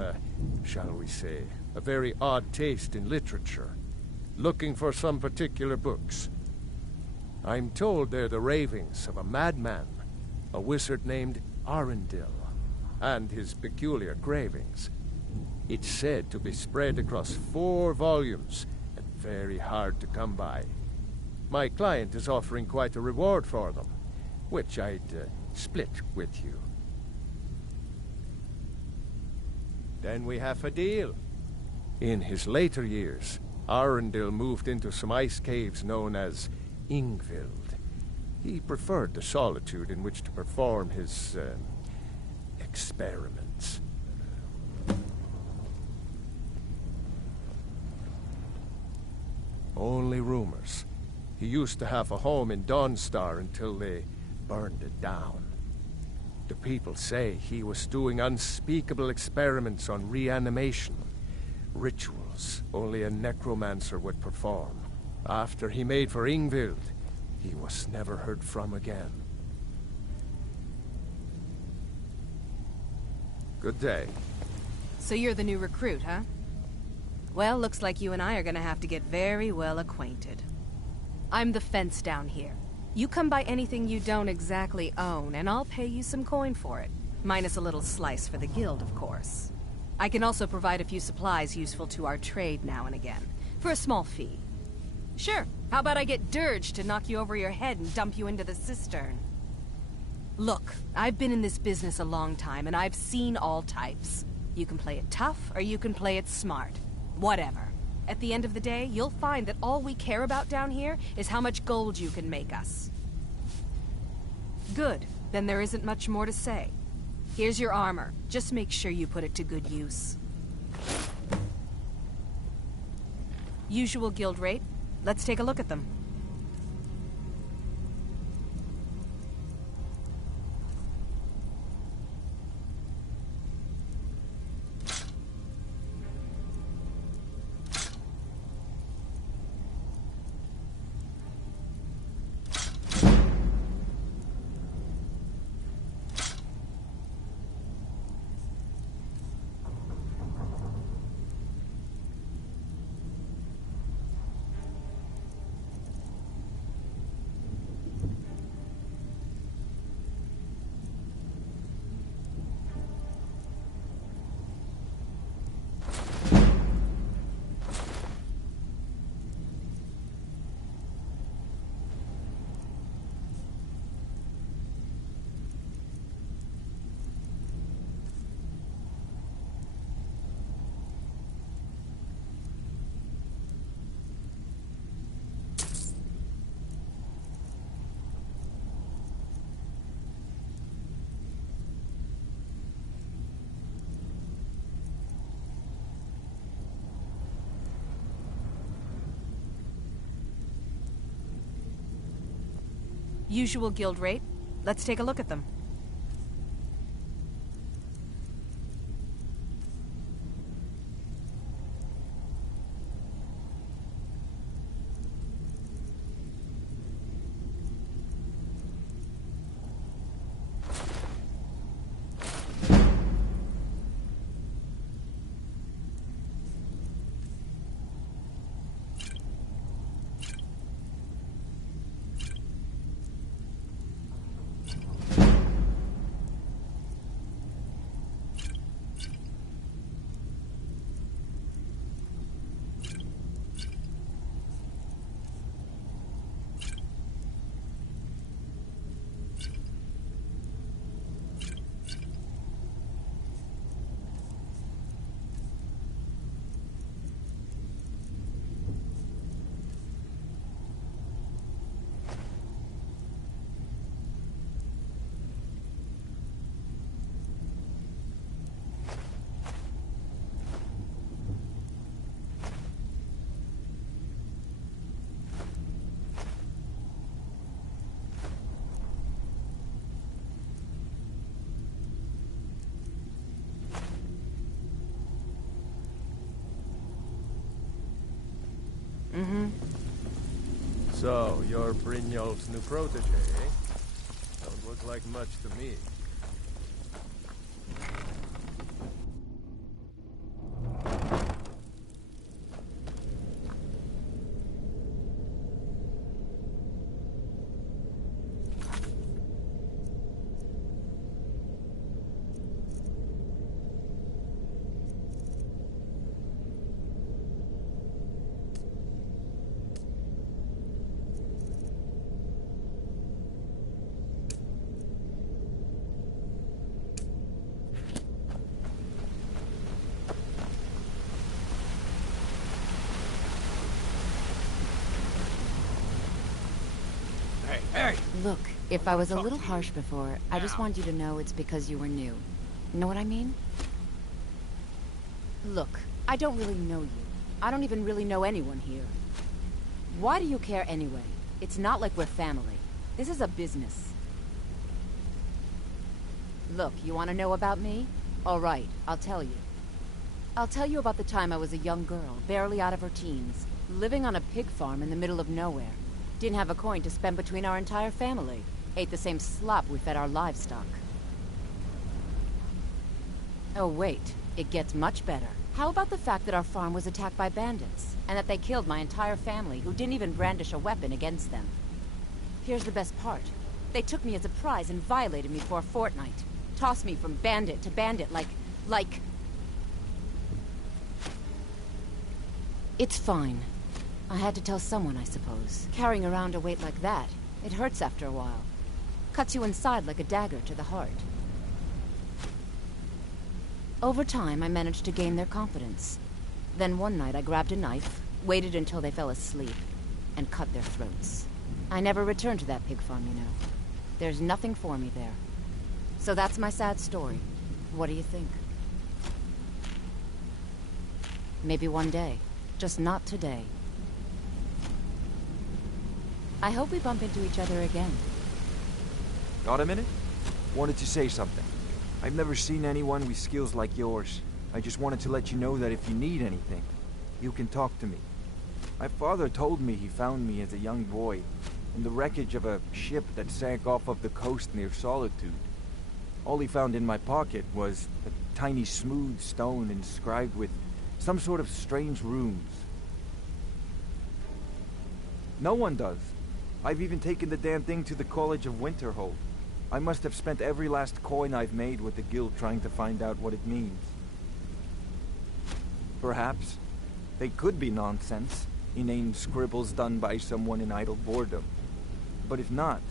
shall we say, a very odd taste in literature, looking for some particular books. I'm told they're the ravings of a madman, a wizard named Arundel, and his peculiar cravings. It's said to be spread across 4 volumes, and very hard to come by. My client is offering quite a reward for them, which I'd split with you. then we have a deal. In his later years, Arundel moved into some ice caves known as Ingvild. He preferred the solitude in which to perform his, experiments. Only rumors. He used to have a home in Dawnstar until they burned it down. The people say he was doing unspeakable experiments on reanimation, rituals only a necromancer would perform. After he made for Ingvild, he was never heard from again. Good day. So you're the new recruit, huh? Well, looks like you and I are gonna have to get very well acquainted. I'm the fence down here. You come by anything you don't exactly own, and I'll pay you some coin for it. Minus a little slice for the guild, of course. I can also provide a few supplies useful to our trade now and again, for a small fee. Sure, how about I get Dirge to knock you over your head and dump you into the cistern? Look, I've been in this business a long time, and I've seen all types. You can play it tough, or you can play it smart. Whatever. At the end of the day, you'll find that all we care about down here is how much gold you can make us. Good. Then there isn't much more to say. Here's your armor. Just make sure you put it to good use. Usual guild rate. Let's take a look at them. Usual guild rate. Let's take a look at them. So, you're Brynjolf's new protege, eh? Don't look like much to me. Hey! Look, if I was a little harsh before, I just want you to know it's because you were new. Know what I mean? Look, I don't really know you. I don't even really know anyone here. Why do you care anyway? It's not like we're family. This is a business. Look, you want to know about me? All right, I'll tell you. I'll tell you about the time I was a young girl, barely out of her teens, living on a pig farm in the middle of nowhere. Didn't have a coin to spend between our entire family. Ate the same slop we fed our livestock. Oh wait, it gets much better. How about the fact that our farm was attacked by bandits, and that they killed my entire family who didn't even brandish a weapon against them? Here's the best part. They took me as a prize and violated me for a fortnight. Tossed me from bandit to bandit like... It's fine. I had to tell someone, I suppose. Carrying around a weight like that, it hurts after a while. Cuts you inside like a dagger to the heart. Over time, I managed to gain their confidence. Then one night I grabbed a knife, waited until they fell asleep, and cut their throats. I never returned to that pig farm, you know. There's nothing for me there. So that's my sad story. What do you think? Maybe one day. Just not today. I hope we bump into each other again. Got a minute? Wanted to say something. I've never seen anyone with skills like yours. I just wanted to let you know that if you need anything, you can talk to me. My father told me he found me as a young boy in the wreckage of a ship that sank off of the coast near Solitude. All he found in my pocket was a tiny smooth stone inscribed with some sort of strange runes. No one does. I've even taken the damn thing to the College of Winterhold. I must have spent every last coin I've made with the guild trying to find out what it means. Perhaps they could be nonsense, inane scribbles done by someone in idle boredom. But if not,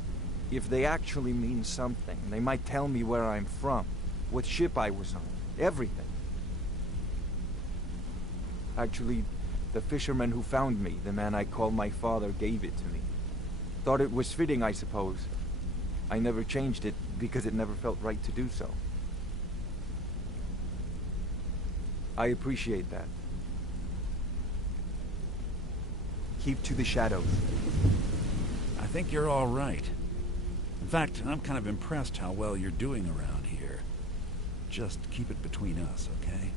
if they actually mean something, they might tell me where I'm from, what ship I was on, everything. Actually, the fisherman who found me, the man I call my father, gave it to me. Thought it was fitting, I suppose. I never changed it because it never felt right to do so. I appreciate that. Keep to the shadows. I think you're all right. In fact, I'm kind of impressed how well you're doing around here. Just keep it between us, okay?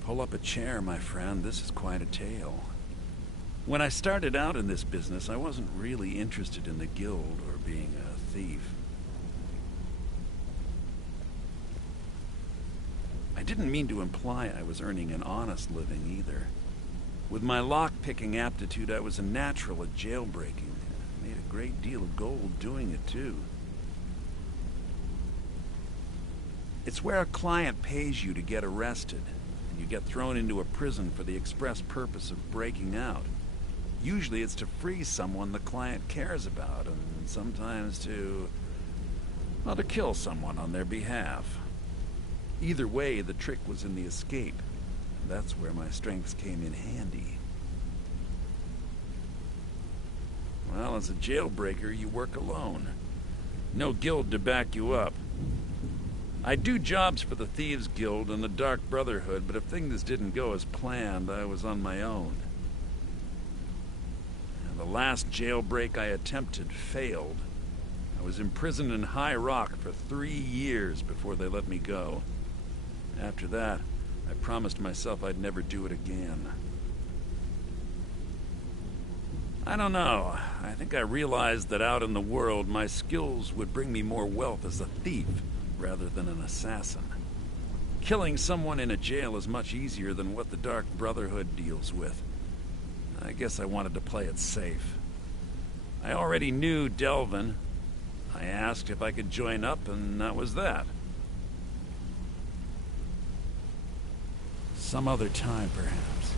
Pull up a chair, my friend. This is quite a tale. When I started out in this business, I wasn't really interested in the guild or being a thief. I didn't mean to imply I was earning an honest living either. With my lock-picking aptitude, I was a natural at jailbreaking. I made a great deal of gold doing it, too. It's where a client pays you to get arrested, and you get thrown into a prison for the express purpose of breaking out. Usually it's to free someone the client cares about, and sometimes to kill someone on their behalf. Either way, the trick was in the escape. That's where my strengths came in handy. Well, as a jailbreaker, you work alone. No guild to back you up. I do jobs for the Thieves Guild and the Dark Brotherhood, but if things didn't go as planned, I was on my own. And the last jailbreak I attempted failed. I was imprisoned in High Rock for 3 years before they let me go. After that, I promised myself I'd never do it again. I don't know. I think I realized that out in the world, my skills would bring me more wealth as a thief rather than an assassin. Killing someone in a jail is much easier than what the Dark Brotherhood deals with. I guess I wanted to play it safe. I already knew Delvin. I asked if I could join up, and that was that. Some other time, perhaps.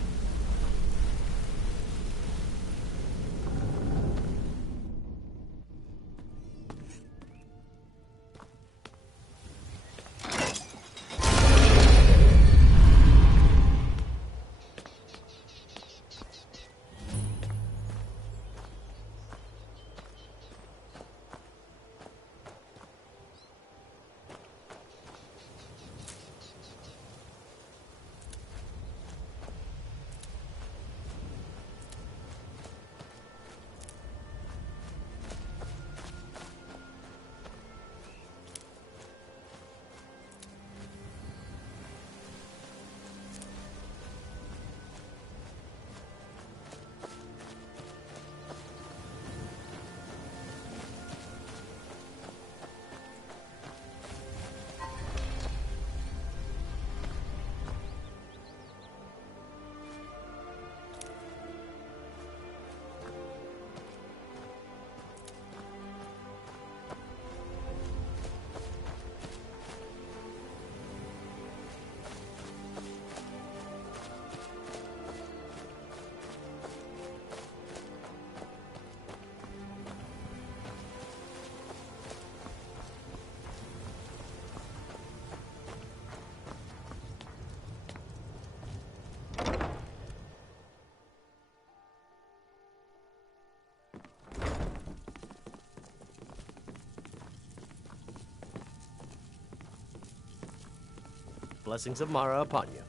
Blessings of Mara upon you.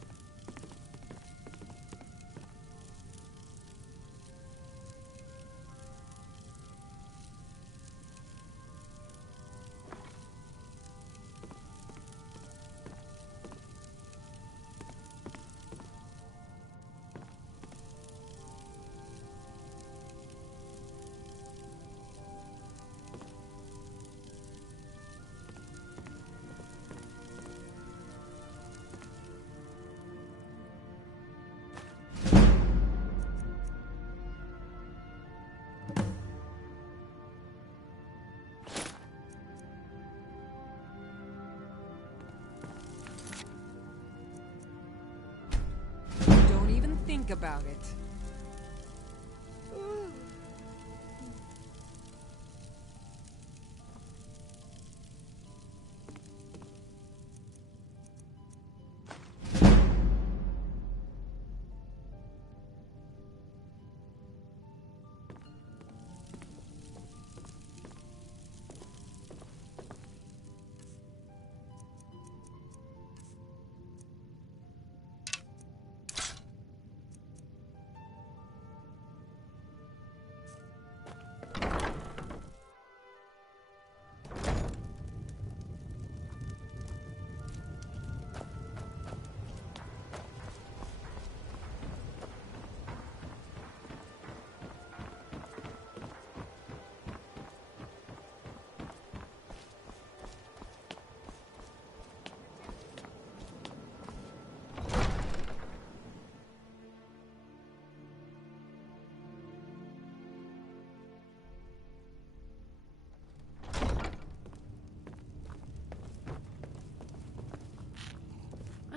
Don't even think about it.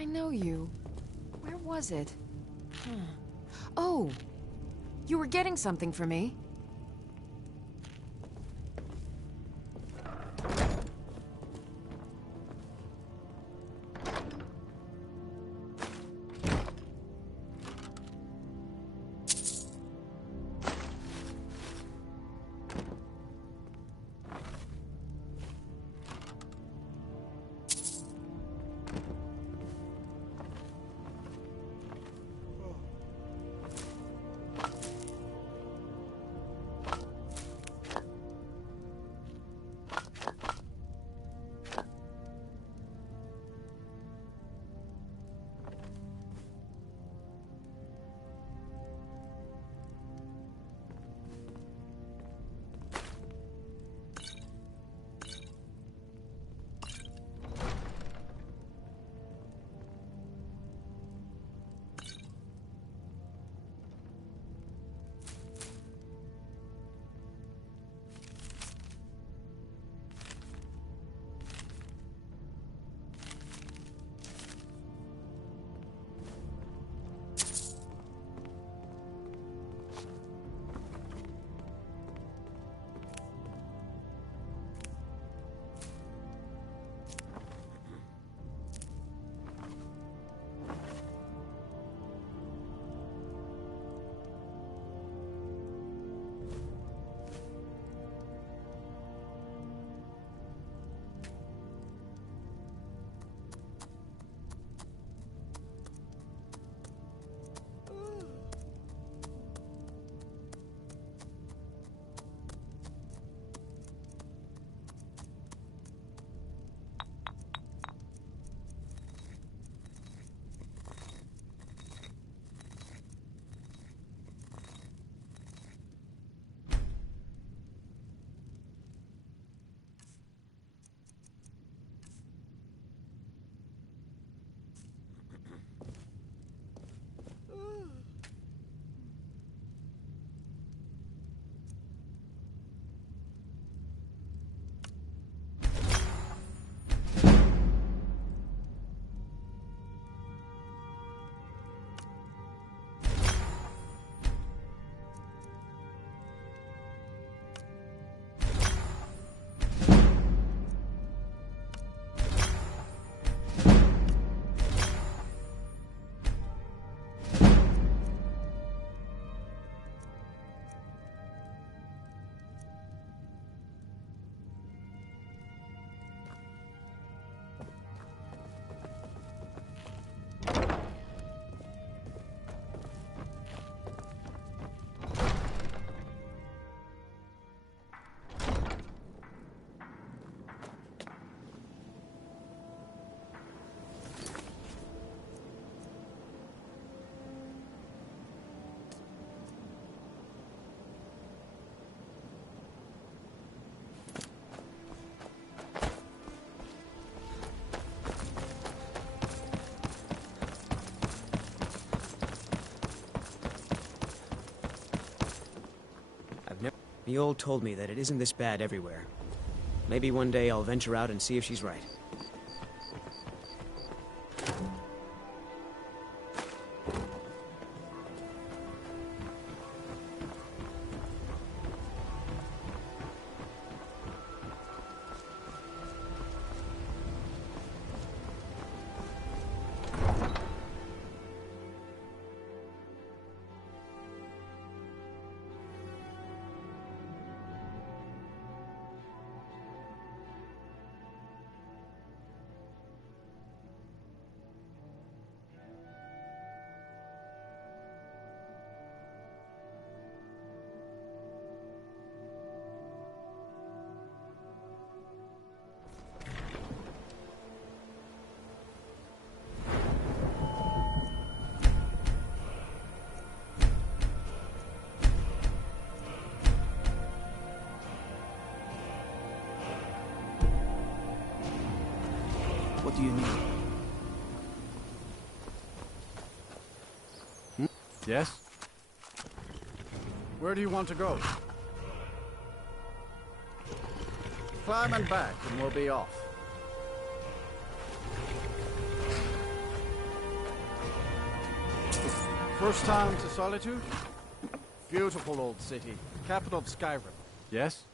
I know you. Where was it? Oh! You were getting something for me. Eol told me that it isn't this bad everywhere. Maybe one day I'll venture out and see if she's right. What do you need? Yes? Where do you want to go? Climb and back, and we'll be off. First time to Solitude? Beautiful old city, capital of Skyrim. Yes?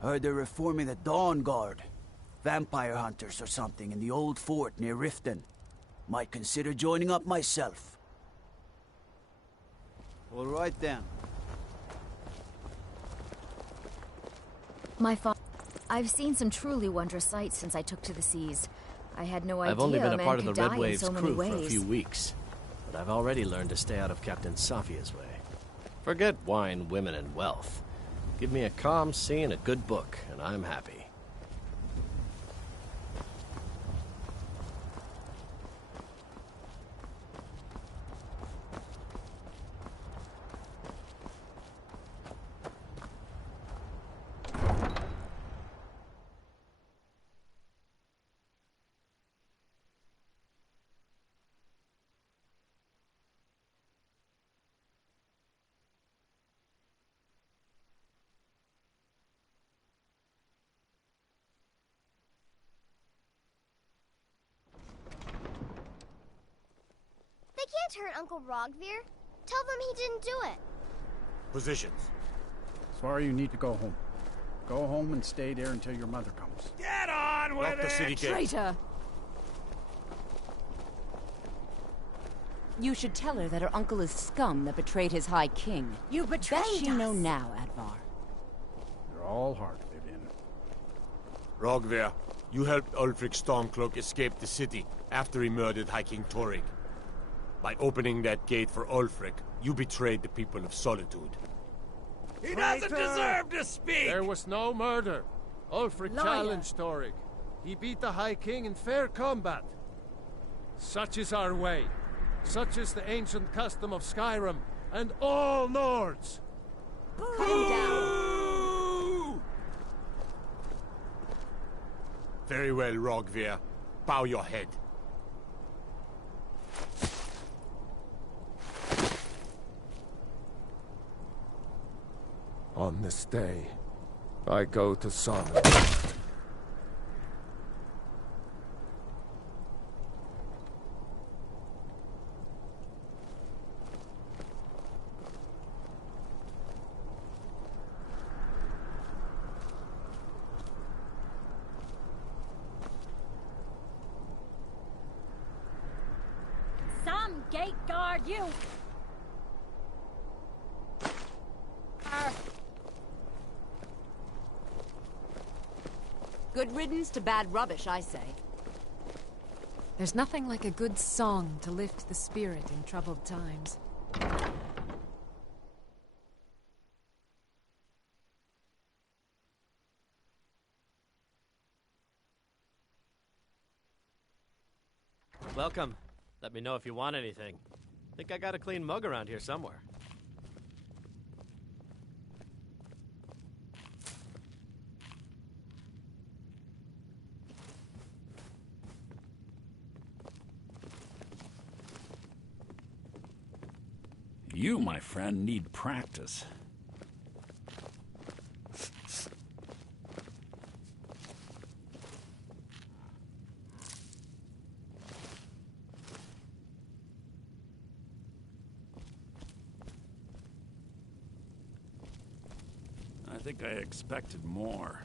Heard they're reforming the Dawn Guard. Vampire hunters or something in the old fort near Riften. Might consider joining up myself. All right then. My father... I've seen some truly wondrous sights since I took to the seas. I had no idea I've only been a man part of the could Red die in Wave's so many crew for a ways. few weeks, but I've already learned to stay out of Captain Safia's way. Forget wine, women, and wealth. Give me a calm sea and a good book, and I'm happy. They can't hurt Uncle Rogvir. Tell them he didn't do it. Positions. Sorry, you need to go home. Go home and stay there until your mother comes. Get on with Lock the city gate. Traitor! You should tell her that her uncle is scum that betrayed his High King. You betrayed Best she us. know now, Advar. You're all hard, Vivian. Rogvir, you helped Ulfric Stormcloak escape the city after he murdered High King Torrig. By opening that gate for Ulfric, you betrayed the people of Solitude. He doesn't deserve to speak! There was no murder. Ulfric Liar. challenged Torrig. He beat the High King in fair combat. Such is our way. Such is the ancient custom of Skyrim and all Nords. Calm down. Very well, Rogvir. Bow your head. On this day, I go to Solitude. Some gate guard you! Good riddance to bad rubbish, I say. There's nothing like a good song to lift the spirit in troubled times. Welcome. Let me know if you want anything. Think I got a clean mug around here somewhere. You, my friend, need practice. I think I expected more.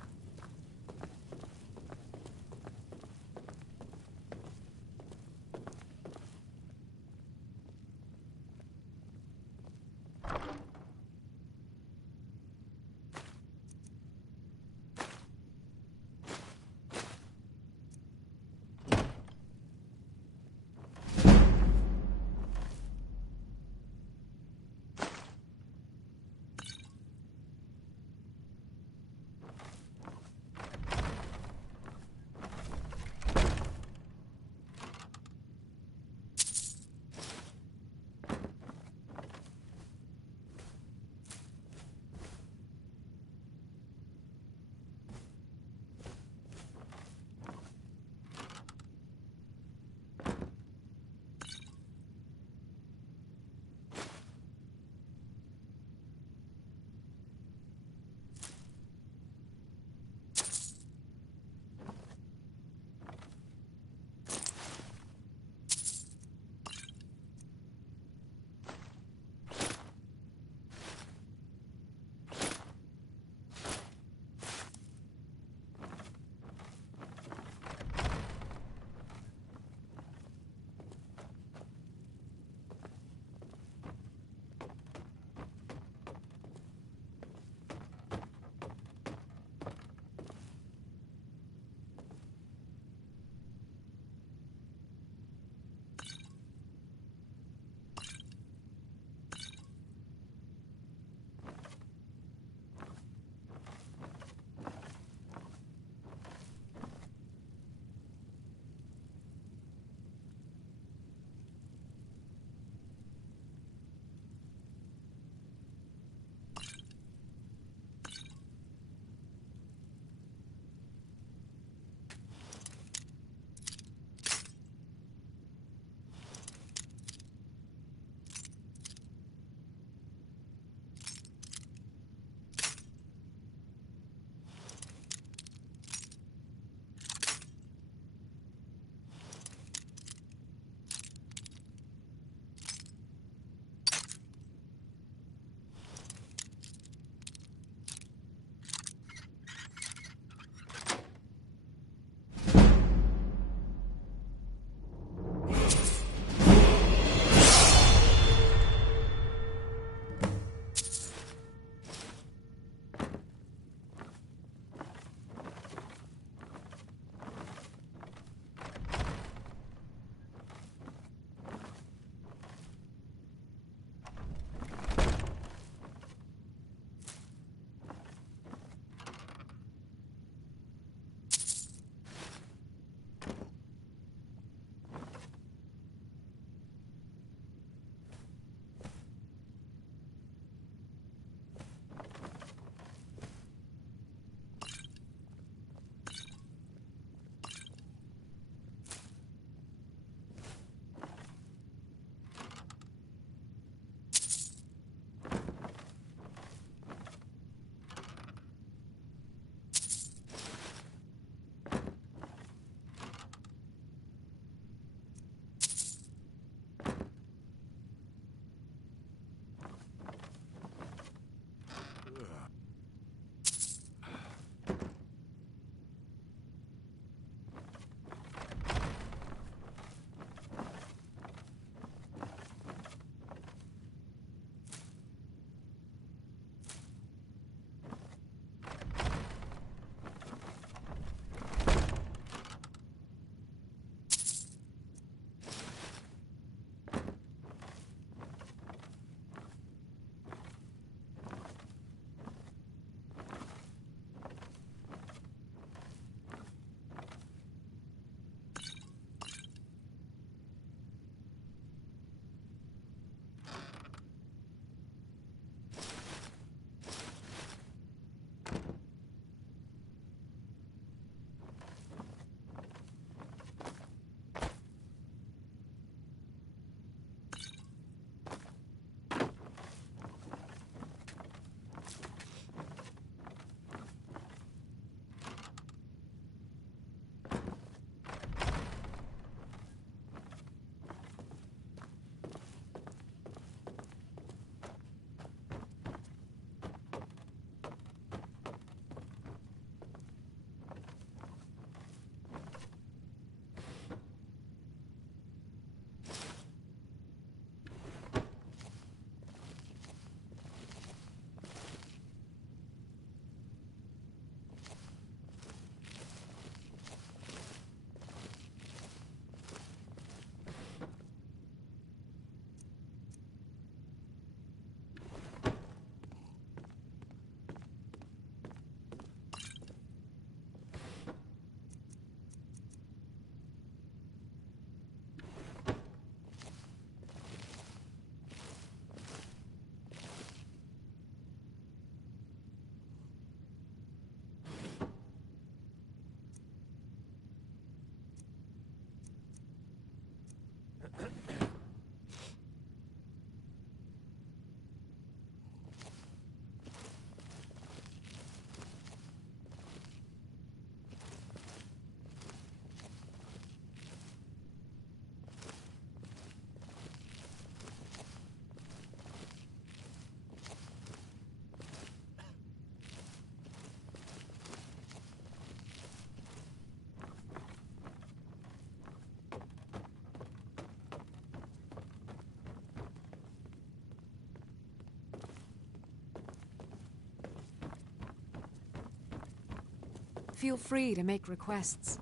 Feel free to make requests.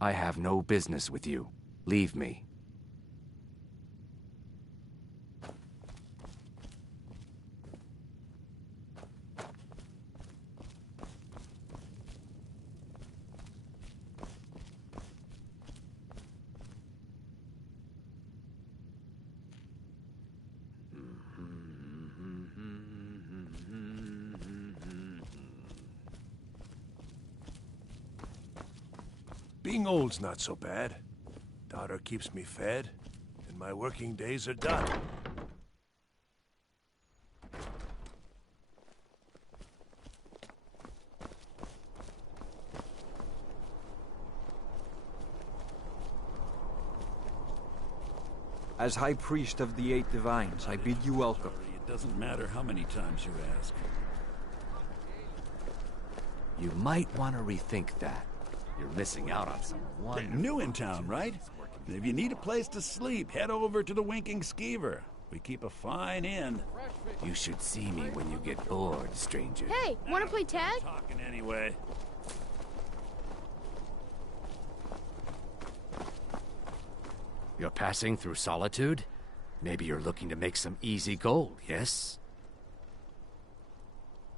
I have no business with you. Leave me. Being old's not so bad. Daughter keeps me fed, and my working days are done. As High Priest of the Eight Divines, I bid you welcome. It doesn't matter how many times you ask. You might want to rethink that. You're missing out on some wonderful... New in town, right? If you need a place to sleep, head over to the Winking Skeever. We keep a fine inn. You should see me when you get bored, stranger. Hey, wanna play tag? Talking anyway. You're passing through Solitude? Maybe you're looking to make some easy gold, yes?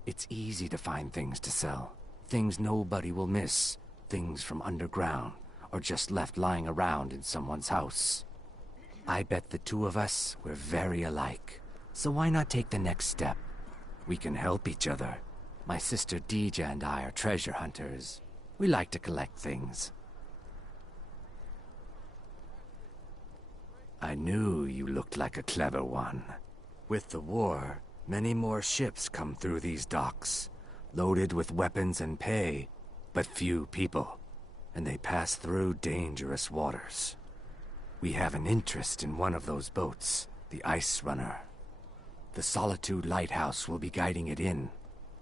It's easy to find things to sell. Things nobody will miss. Things from underground, or just left lying around in someone's house. I bet the two of us, we're very alike. So why not take the next step? We can help each other. My sister Deeja and I are treasure hunters. We like to collect things. I knew you looked like a clever one. With the war, many more ships come through these docks, loaded with weapons and pay, but few people, and they pass through dangerous waters. We have an interest in one of those boats, the Ice Runner. The Solitude Lighthouse will be guiding it in,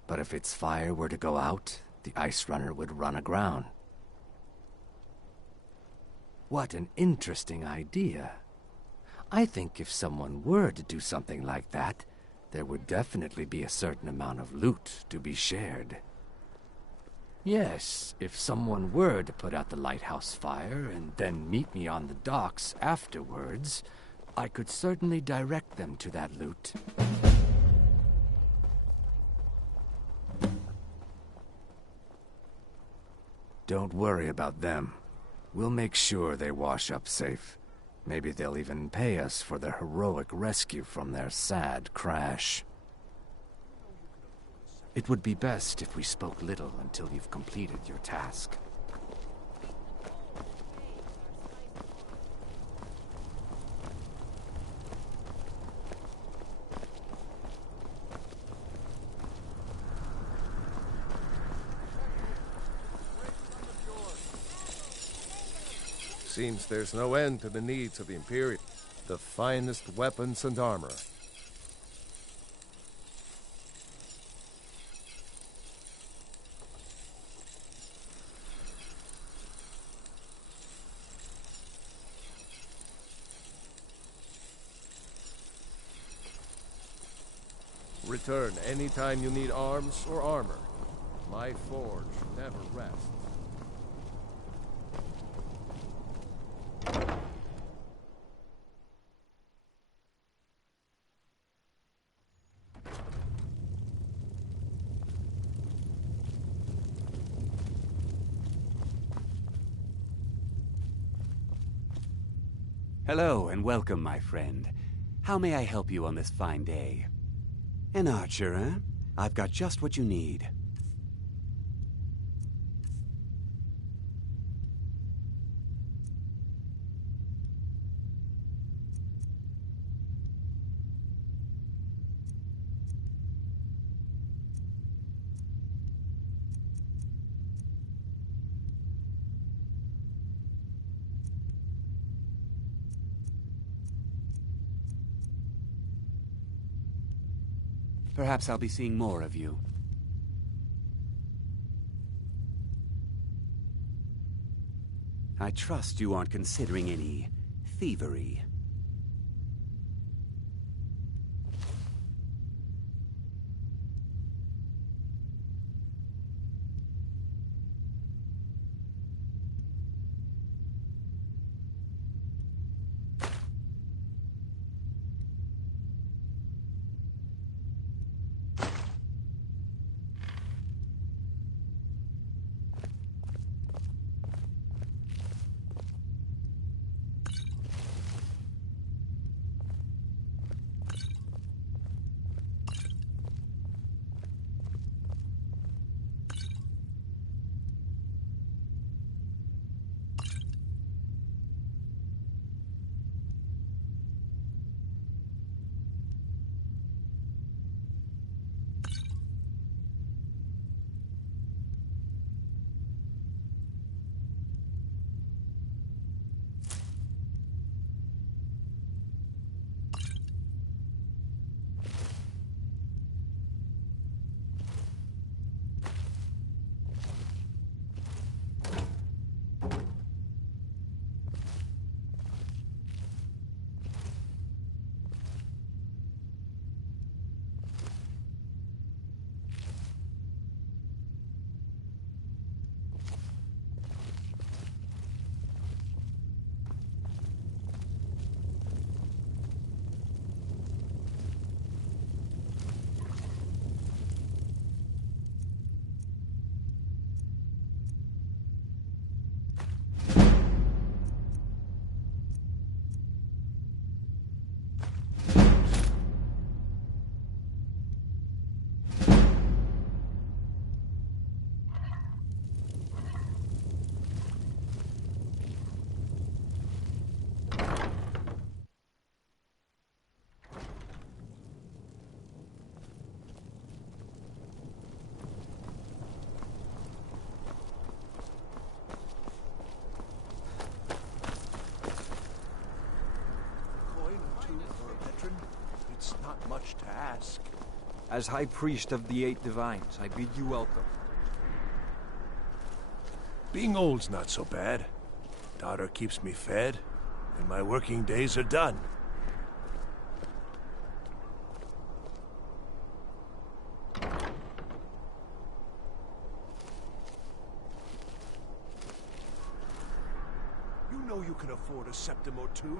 but if its fire were to go out, the Ice Runner would run aground. What an interesting idea. I think if someone were to do something like that, there would definitely be a certain amount of loot to be shared. Yes, if someone were to put out the lighthouse fire and then meet me on the docks afterwards, I could certainly direct them to that loot. Don't worry about them. We'll make sure they wash up safe. Maybe they'll even pay us for their heroic rescue from their sad crash. It would be best if we spoke little until you've completed your task. Seems there's no end to the needs of the Imperium. The finest weapons and armor. Return anytime you need arms or armor. My forge never rests. Hello and welcome, my friend. How may I help you on this fine day? An archer, eh? I've got just what you need. Perhaps I'll be seeing more of you. I trust you aren't considering any thievery. It's not much to ask. As High Priest of the Eight Divines, I bid you welcome. Being old's not so bad. Daughter keeps me fed, and my working days are done. You know you can afford a septim or two.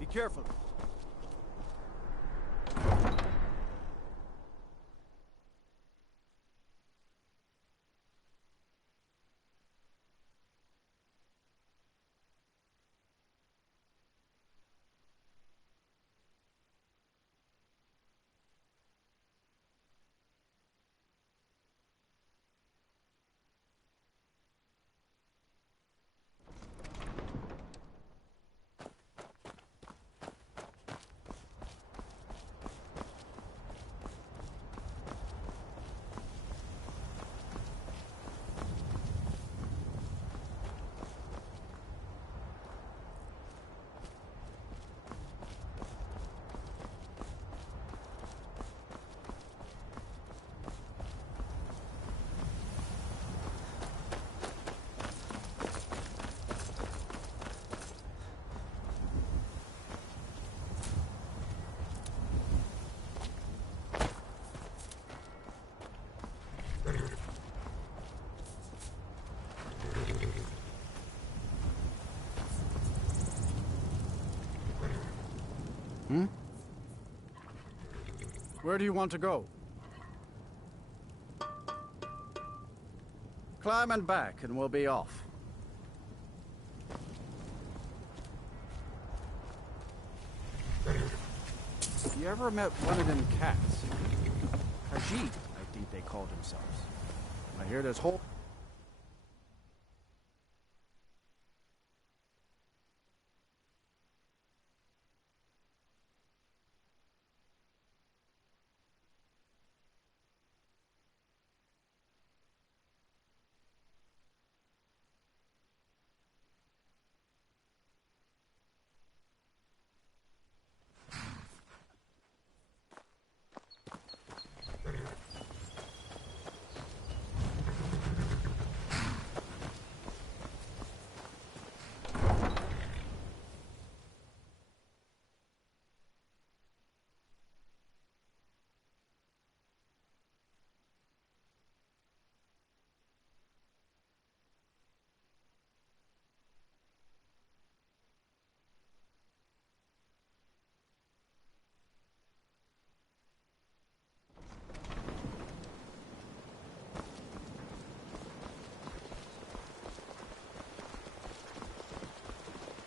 Be careful. Hmm? Where do you want to go? Climb and back, and we'll be off. You ever met one of them cats? Khajiit, I think they call themselves. I hear this whole...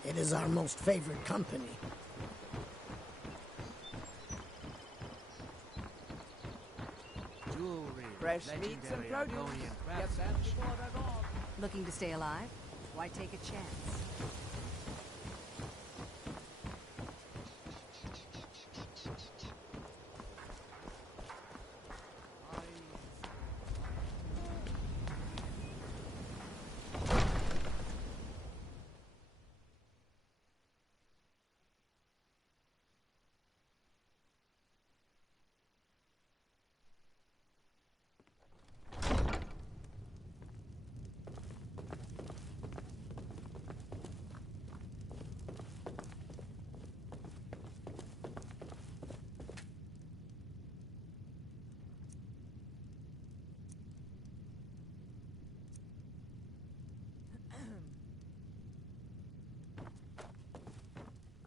It is our most favored company. Jewelry, Fresh legendary meats and Argonian produce. craftsmanship. Looking to stay alive? Why take a chance?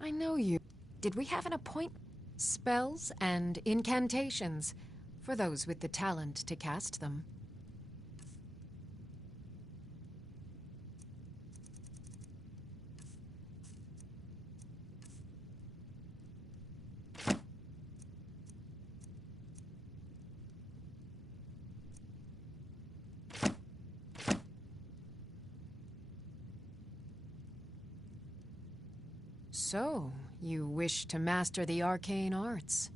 I know you. Did we have an appointment? Spells and incantations, for those with the talent to cast them. So, you wish to master the arcane arts?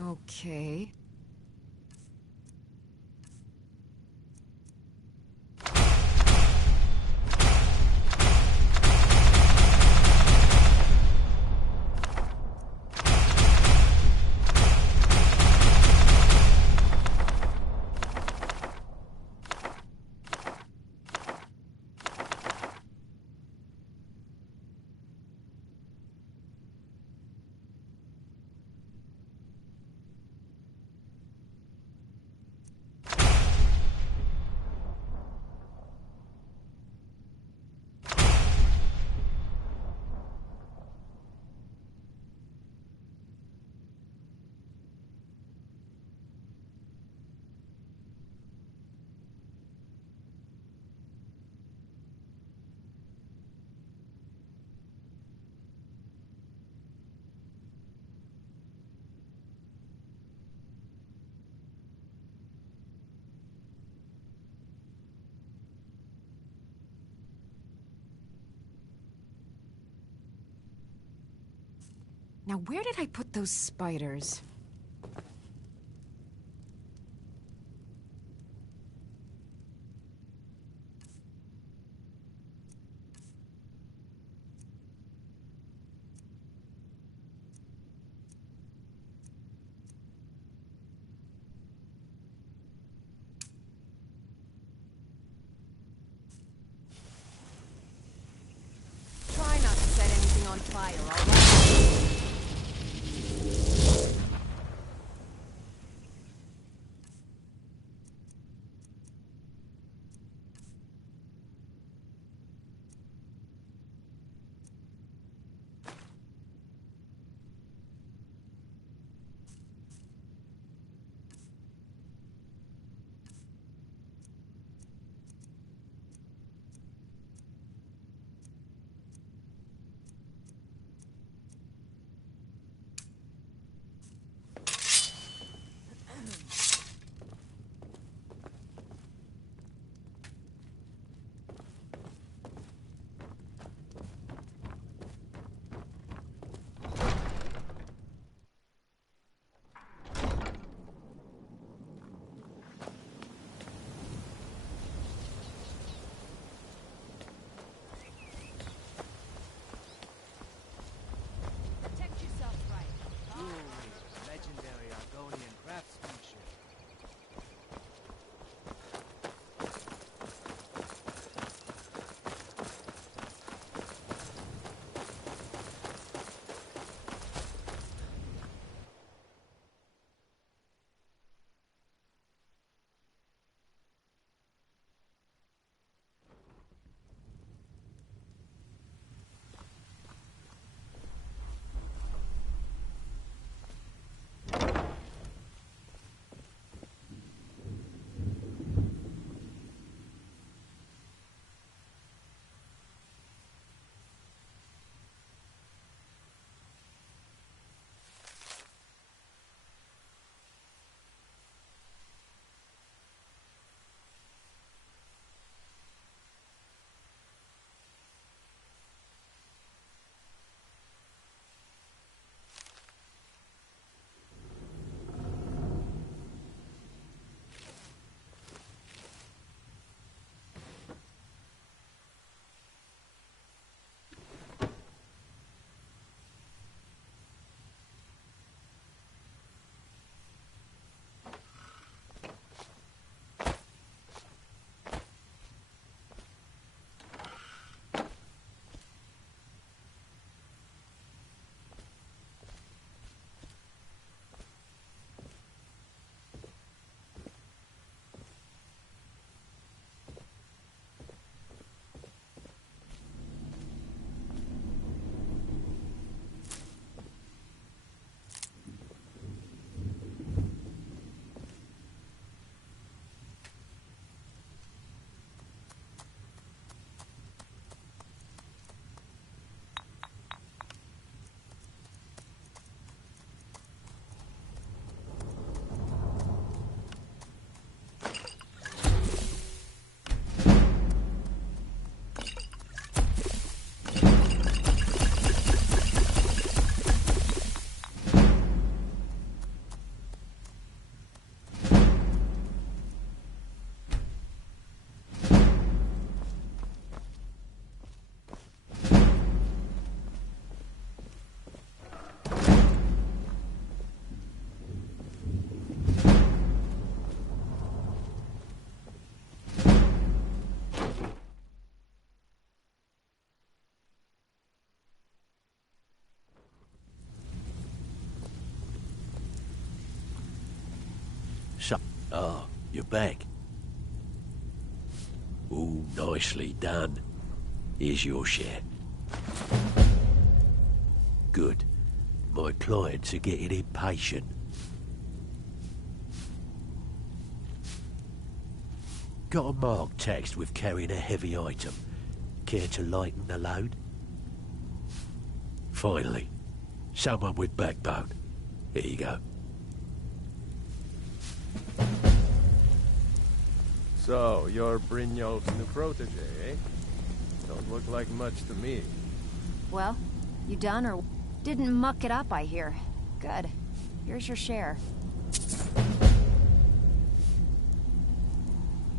Okay. Now, where did I put those spiders? Try not to set anything on fire, all right? Ah, you're back. Ooh, nicely done. Here's your share. Good. My clients are getting impatient. Got a mark taxed with carrying a heavy item. Care to lighten the load? Finally, someone with backbone. Here you go. So, you're Brynjolf's new protege, eh? Don't look like much to me. Well, you done or didn't muck it up, I hear. Good. Here's your share.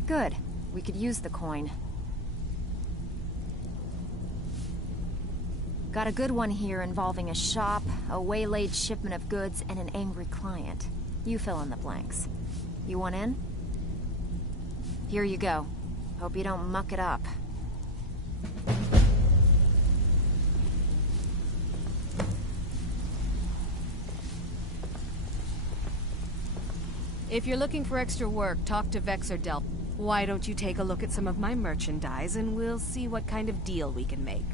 Good. We could use the coin. Got a good one here involving a shop, a waylaid shipment of goods, and an angry client. You fill in the blanks. You want in? Here you go. Hope you don't muck it up. If you're looking for extra work, talk to Vex or Del. Why don't you take a look at some of my merchandise and we'll see what kind of deal we can make.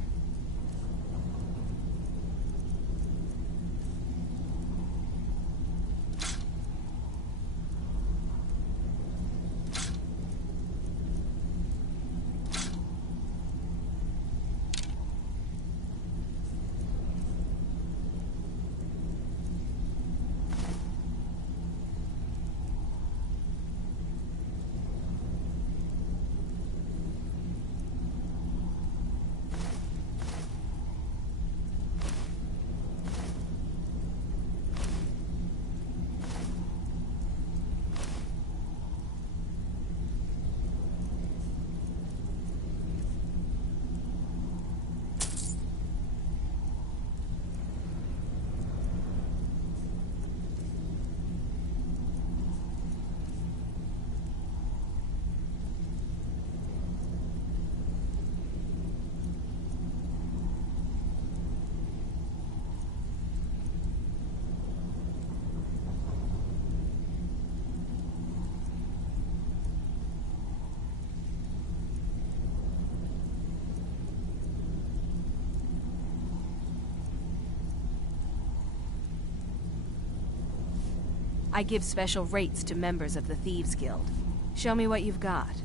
I give special rates to members of the Thieves Guild. Show me what you've got.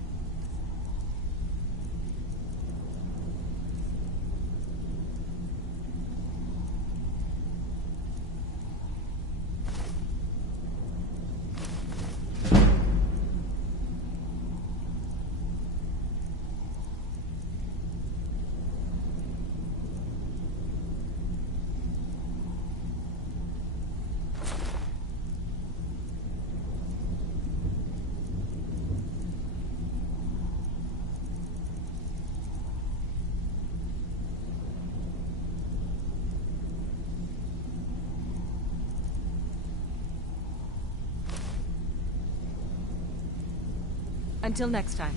Until next time.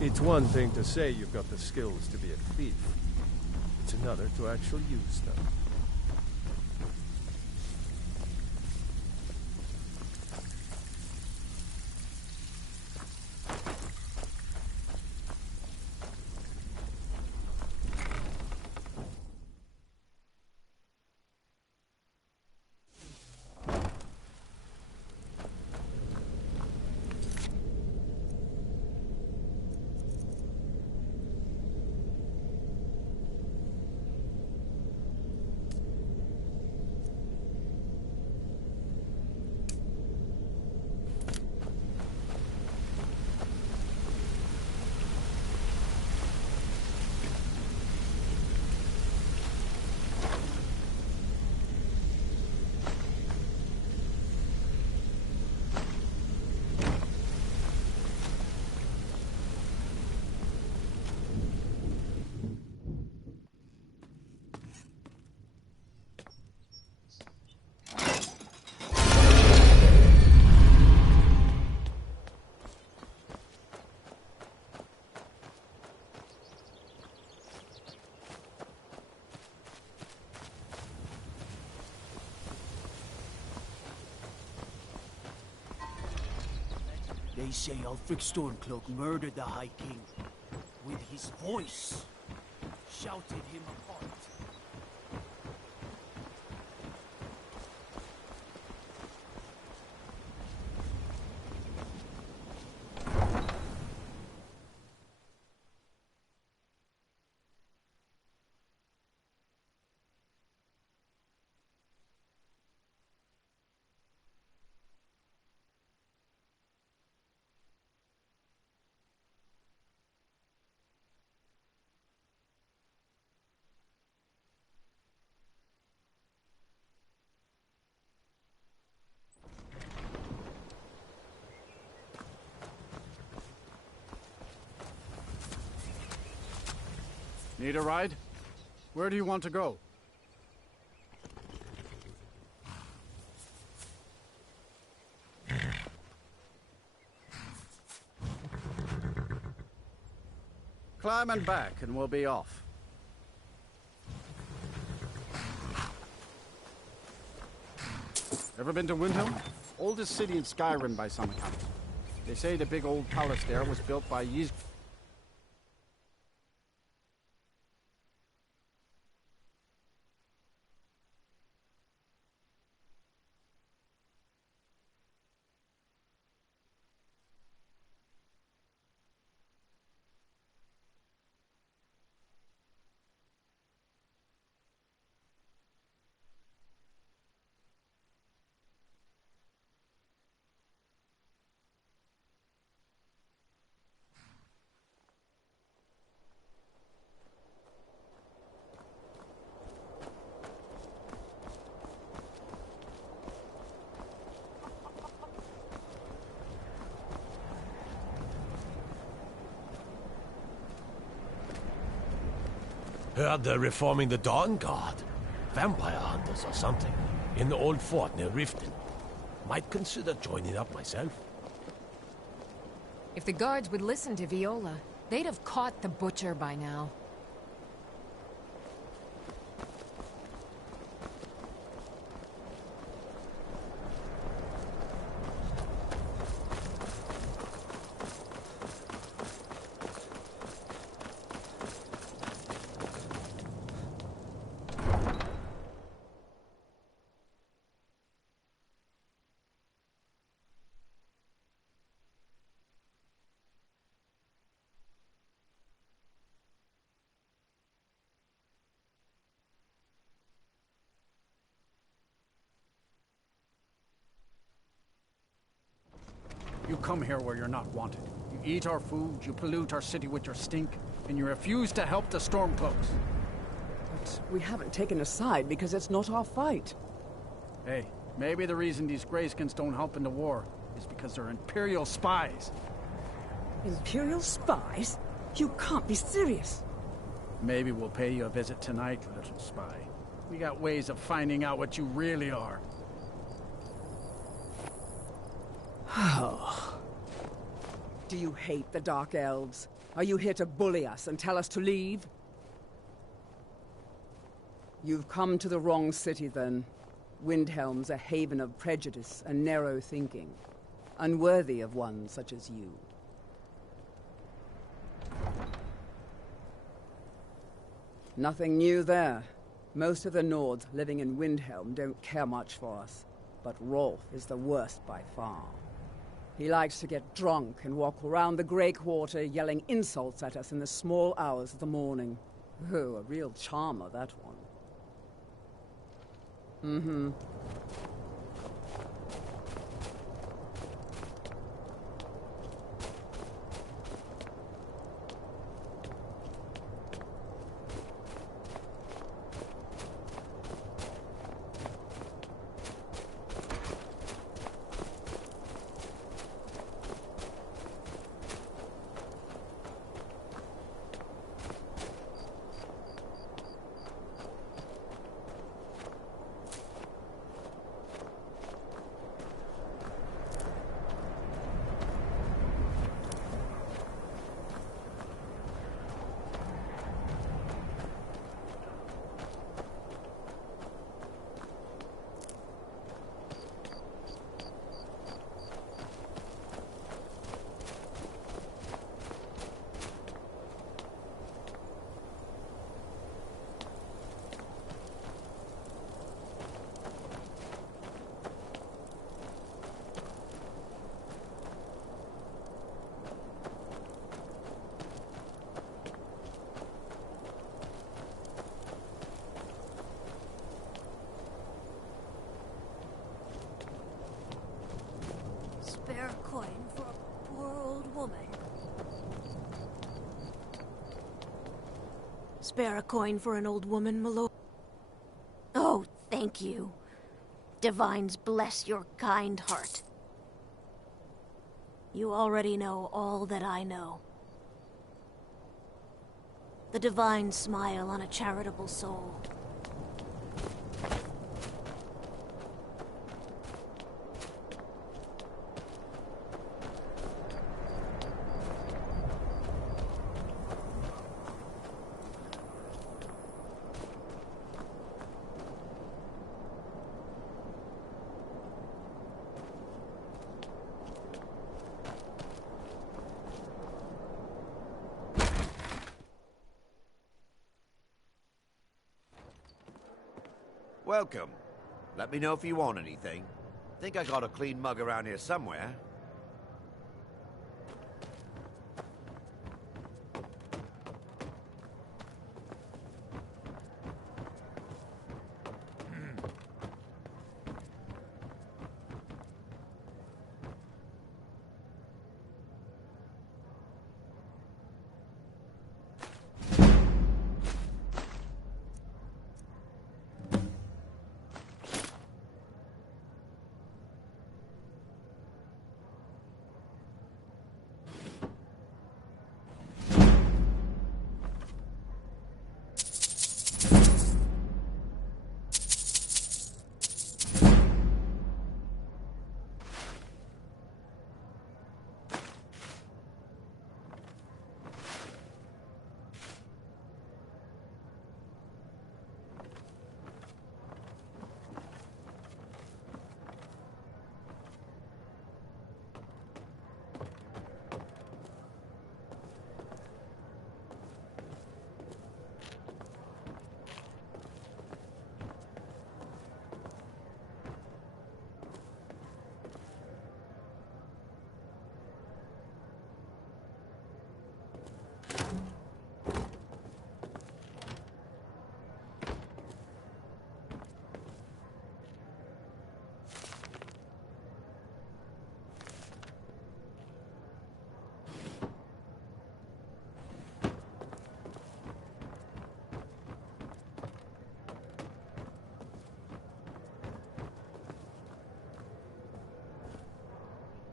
It's one thing to say you've got the skills to be a thief. It's another to actually use them. They say Ulfric Stormcloak murdered the High King. With his voice. Shouted him apart. Need a ride? Where do you want to go? Climb and back, and we'll be off. Ever been to Windhelm? Oldest city in Skyrim by some accounts. They say the big old palace there was built by Ys... Heard they're reforming the Dawn Guard. Vampire hunters or something. In the old fort near Riften. Might consider joining up myself. If the guards would listen to Viola, they'd have caught the butcher by now. You come here where you're not wanted. You eat our food, you pollute our city with your stink, and you refuse to help the Stormcloaks. But we haven't taken a side because it's not our fight. Hey, maybe the reason these Greyskins don't help in the war is because they're Imperial spies. Imperial spies? You can't be serious. Maybe we'll pay you a visit tonight, little spy. We got ways of finding out what you really are. Do you hate the Dark Elves? Are you here to bully us and tell us to leave? You've come to the wrong city, then. Windhelm's a haven of prejudice and narrow thinking, unworthy of one such as you. Nothing new there. Most of the Nords living in Windhelm don't care much for us, but Rolf is the worst by far. He likes to get drunk and walk around the Grey Quarter yelling insults at us in the small hours of the morning. Oh, a real charmer, that one. Mm-hmm. spare a coin for an old woman, my lord? Oh, thank you. Divines bless your kind heart. You already know all that I know. The divines smile on a charitable soul. Welcome. Let me know if you want anything. Think I got a clean mug around here somewhere.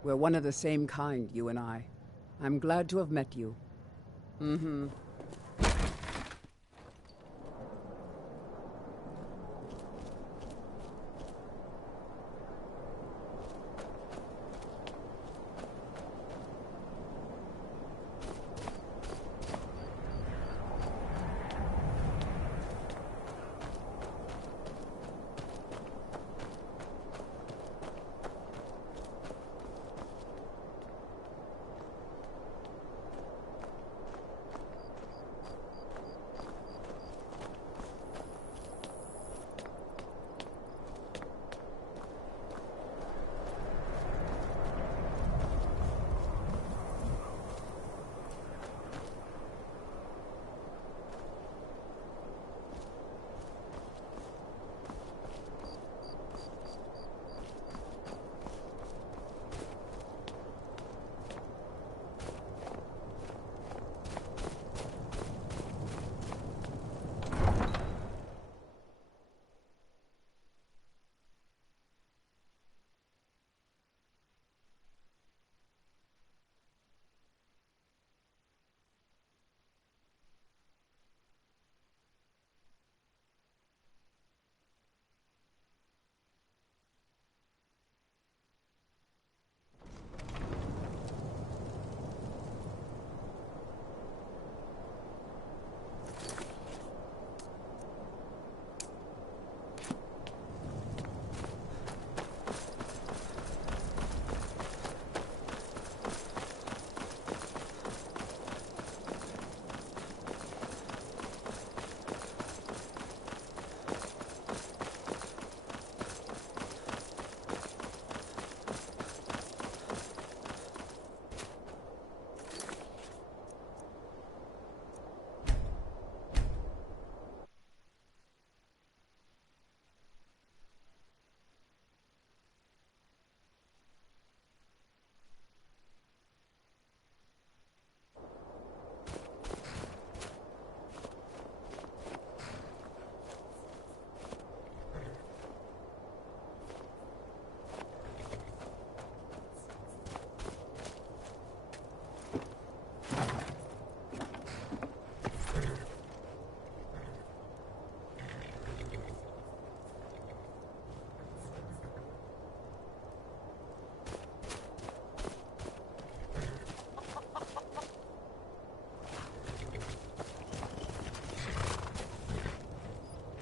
We're one of the same kind, you and I. I'm glad to have met you. Mm-hmm.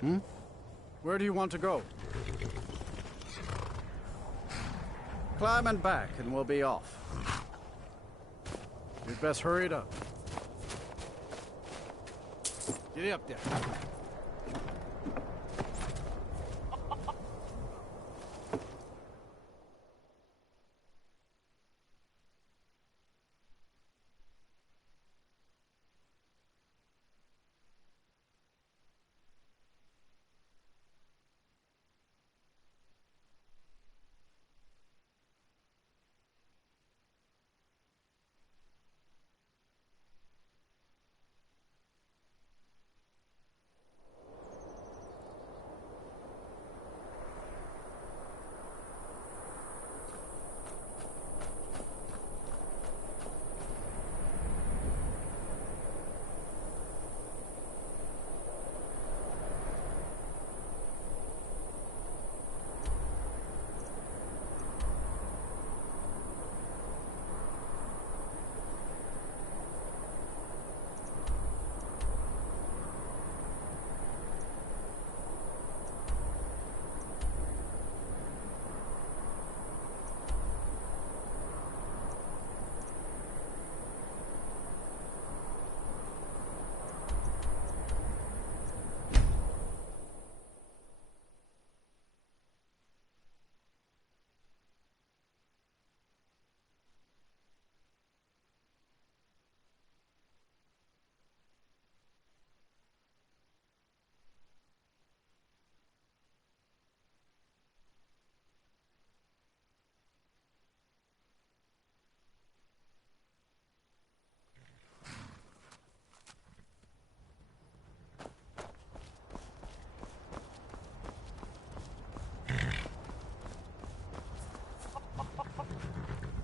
Hmm? Where do you want to go? Climb and back, and we'll be off. You'd best hurry it up. Get up there.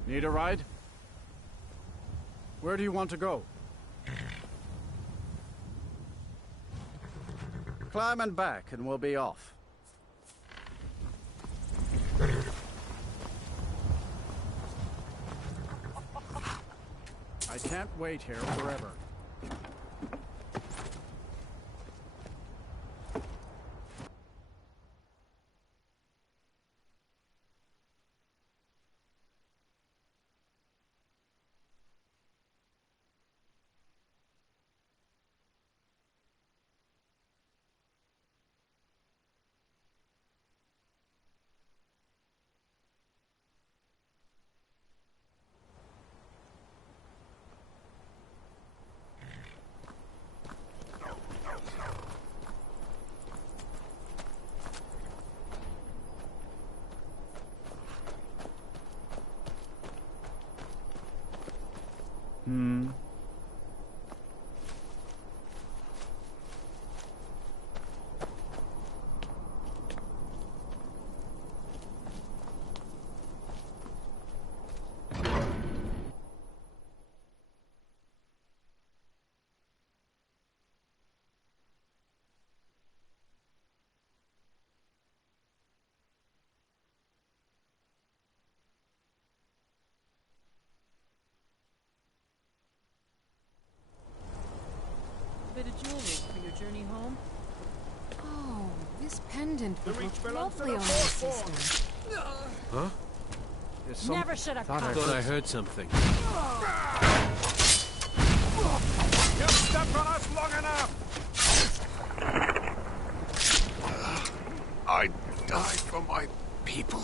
Need a ride? Where do you want to go? Climb and back, and we'll be off. I can't wait here forever. Bit of jewelry for your journey home. Oh, this pendant would look lovely on my sister. Huh? Never should have come. I thought I heard something. You've stepped on us long enough! I die for my people.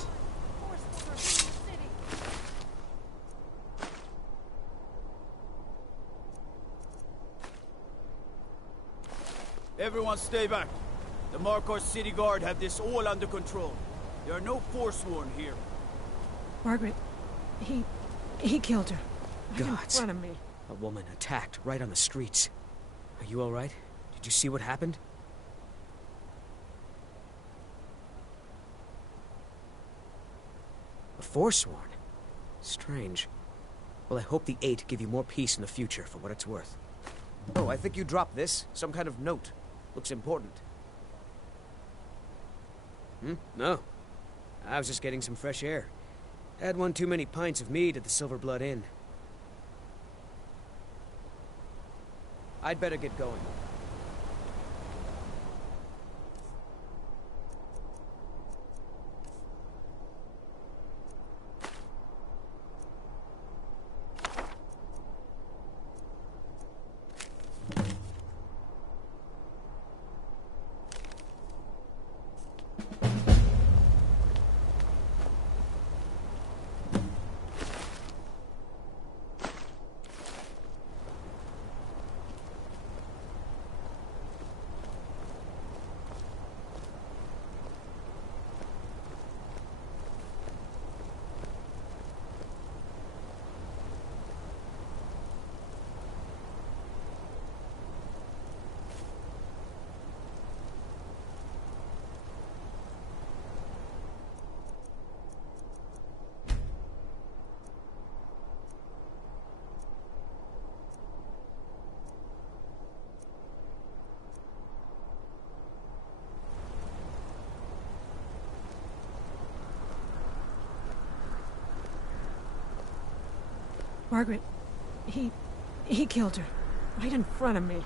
Everyone stay back. The Markarth City Guard have this all under control. There are no Forsworn here. Margaret, he killed her. Right Gods. in front of me. A woman attacked right on the streets. Are you all right? Did you see what happened? A Forsworn? Strange. Well, I hope the Eight give you more peace in the future, for what it's worth. Oh, I think you dropped this. Some kind of note. Looks important. No. I was just getting some fresh air. Had one too many pints of mead at the Silver Blood Inn. I'd better get going. Margaret, he killed her. Right in front of me.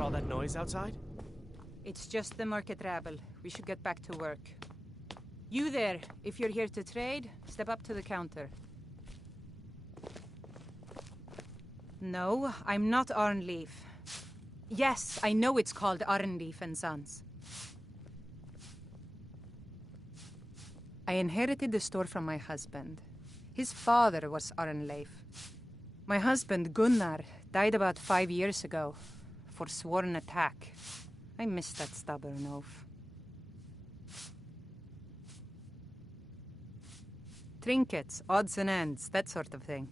All that noise outside? It's just the market rabble. We should get back to work. You there, if you're here to trade, step up to the counter. No, I'm not Arnleif. Yes, I know it's called Arnleif and Sons. I inherited the store from my husband. His father was Arnleif. My husband, Gunnar, died about 5 years ago. For sworn attack. I miss that stubborn oaf. Trinkets, odds and ends, that sort of thing.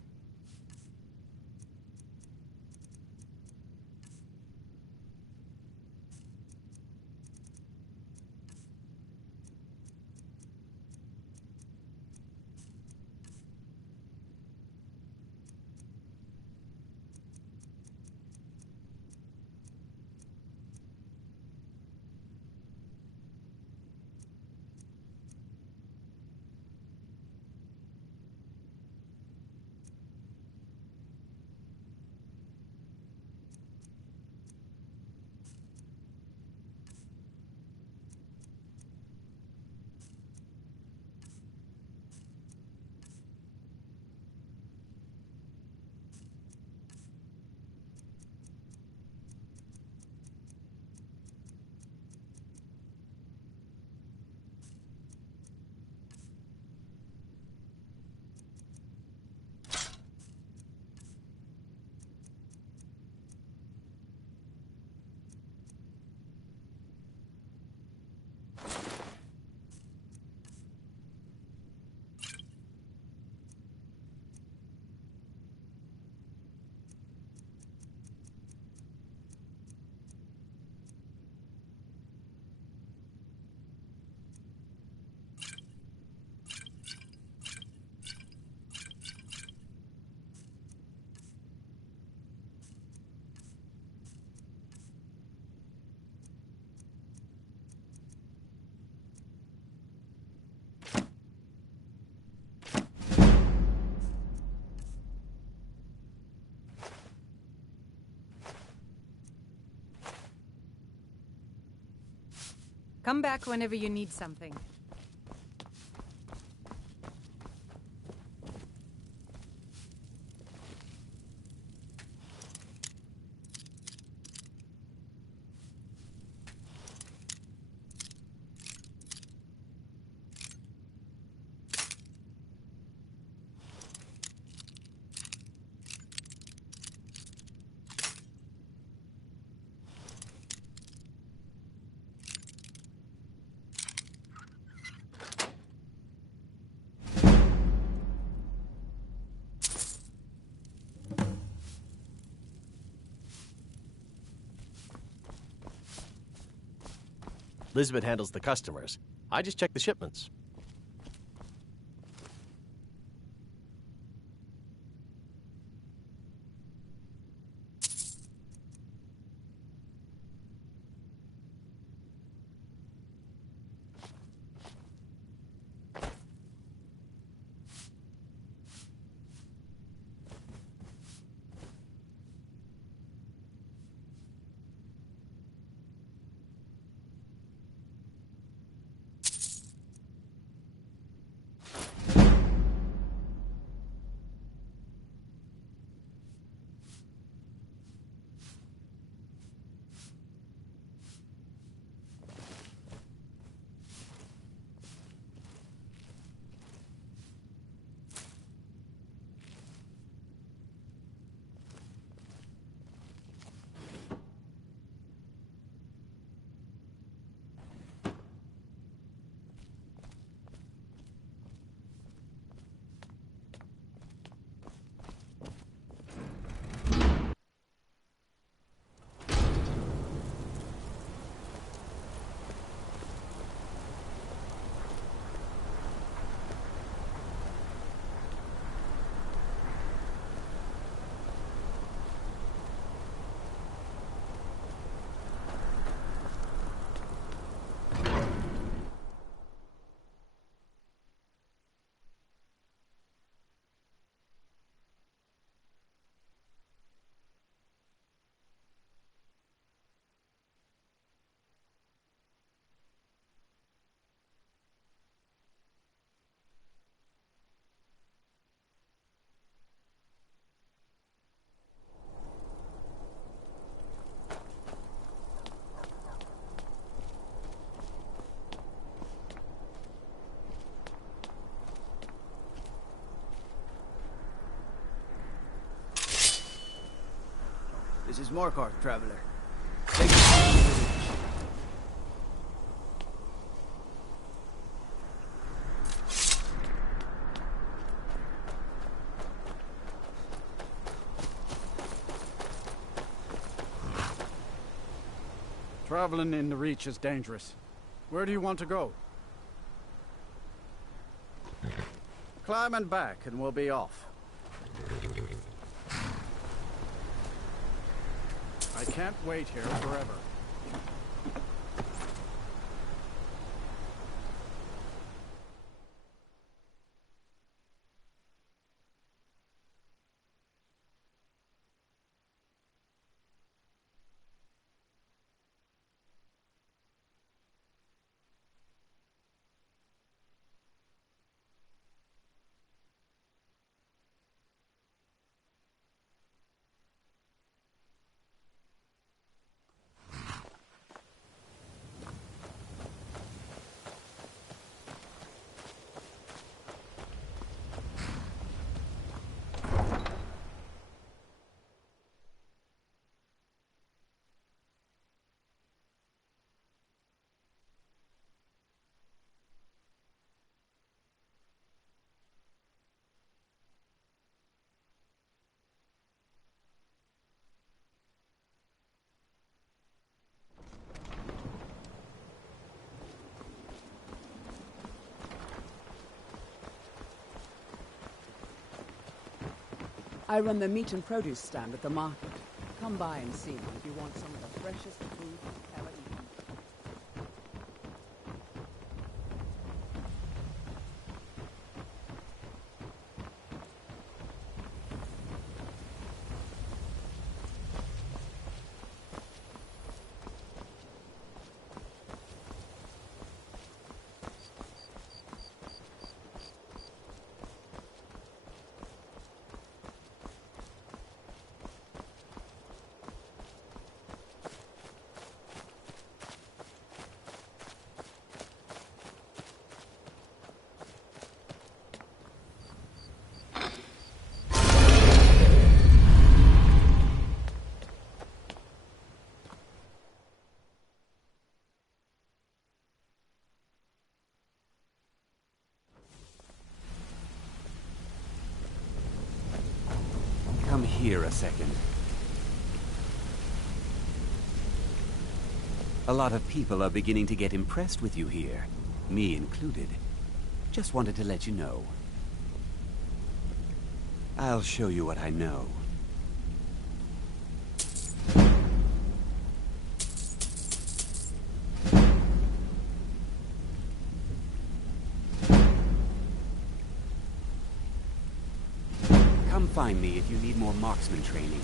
Come back whenever you need something. Elizabeth handles the customers. I just check the shipments. This is Markarth, traveler. Take us to the village. Traveling in the Reach is dangerous. Where do you want to go? Climb and back, and we'll be off. I can't wait here forever. I run the meat and produce stand at the market. Come by and see me if you want some of the freshest food you've ever eaten. Come here a second. A lot of people are beginning to get impressed with you here, me included. Just wanted to let you know. I'll show you what I know. Come find me if you need more marksman training.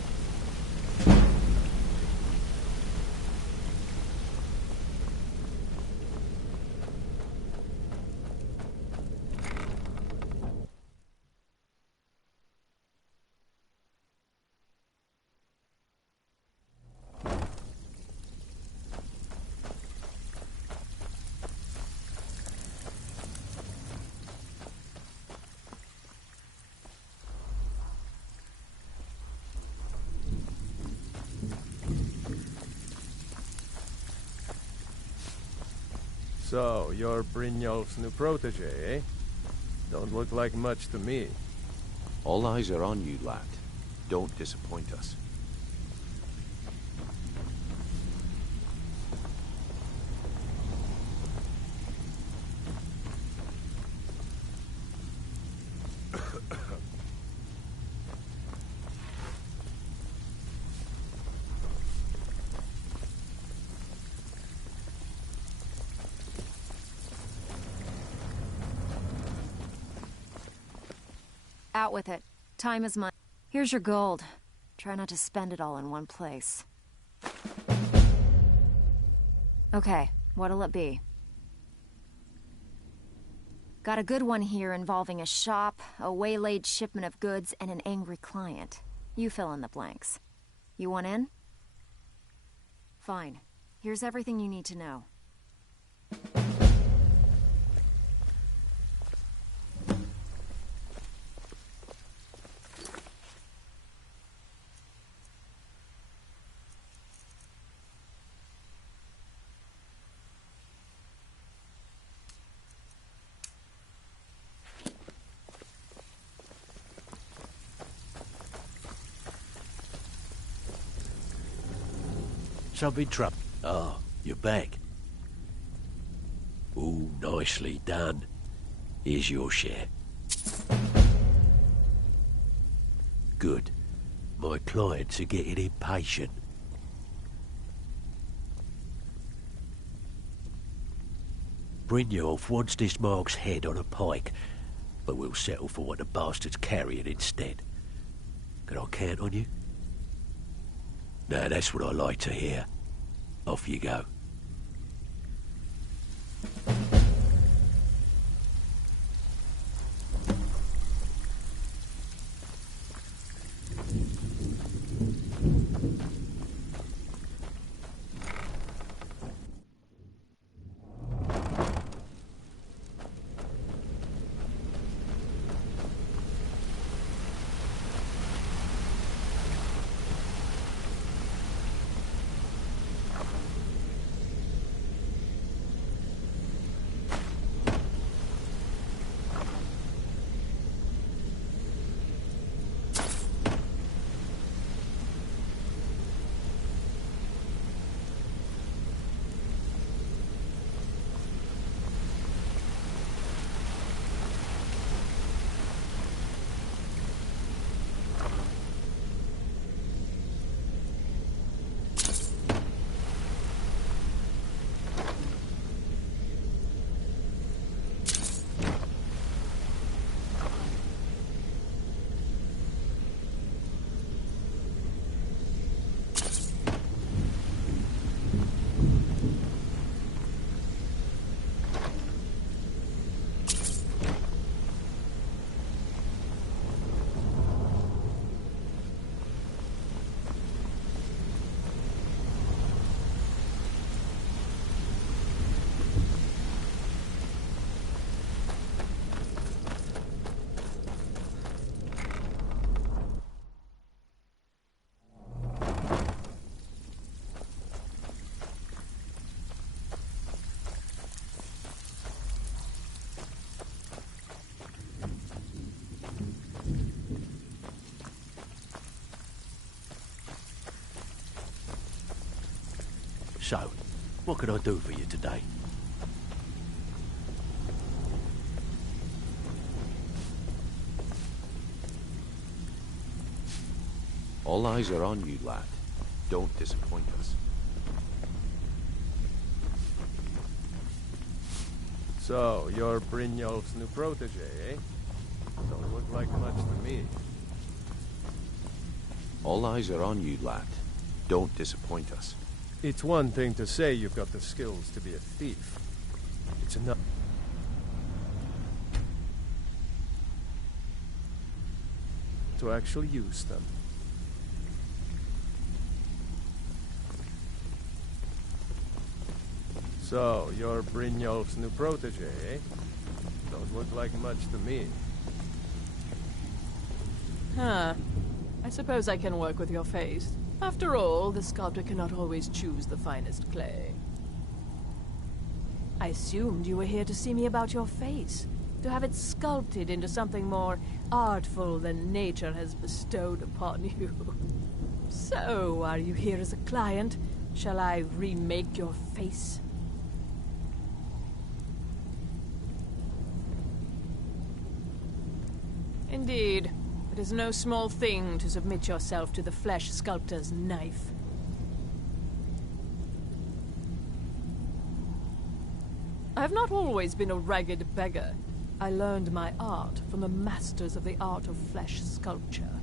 So, you're Brynjolf's new protege, eh? Don't look like much to me. All eyes are on you, lad. Don't disappoint us. Out with it. Time is money. Here's your gold. Try not to spend it all in one place. Okay, what'll it be? Got a good one here involving a shop, a waylaid shipment of goods, and an angry client. You fill in the blanks. You want in? Fine. Here's everything you need to know. something trouble? Oh, you're back. Ooh, nicely done. Here's your share. Good. My clients are getting impatient. Brynjolf wants this Mark's head on a pike, but we'll settle for what the bastard's carrying instead. Can I count on you? Now that's what I like to hear. Off you go. So, what can I do for you today? All eyes are on you, lad. Don't disappoint us. So, you're Brynjolf's new protege, eh? Don't look like much to me. All eyes are on you, lad. Don't disappoint us. It's one thing to say you've got the skills to be a thief. It's enough to actually use them. So, you're Brynjolf's new protege, eh? Don't look like much to me. Huh. I suppose I can work with your face. After all, the sculptor cannot always choose the finest clay. I assumed you were here to see me about your face, to have it sculpted into something more artful than nature has bestowed upon you. So, are you here as a client? Shall I remake your face? Indeed. It is no small thing to submit yourself to the flesh sculptor's knife. I have not always been a ragged beggar. I learned my art from the masters of the art of flesh sculpture.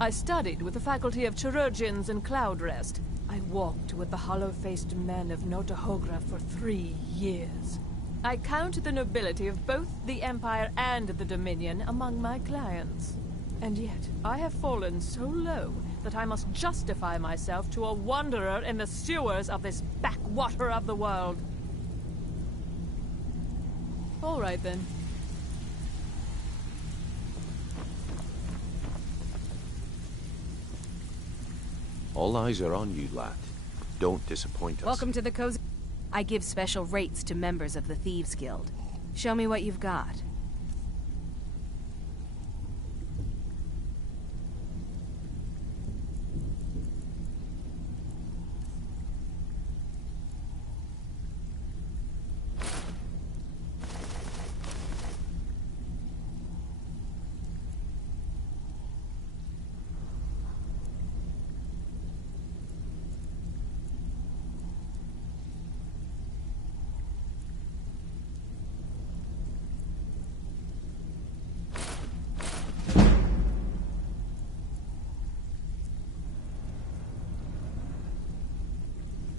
I studied with the faculty of chirurgeons in Cloudrest. I walked with the hollow-faced men of Notahogra for 3 years. I count the nobility of both the Empire and the Dominion among my clients. And yet, I have fallen so low that I must justify myself to a wanderer in the sewers of this backwater of the world. All right, then. All eyes are on you, lad. Don't disappoint us. Welcome to the cozy... I give special rates to members of the Thieves Guild. Show me what you've got.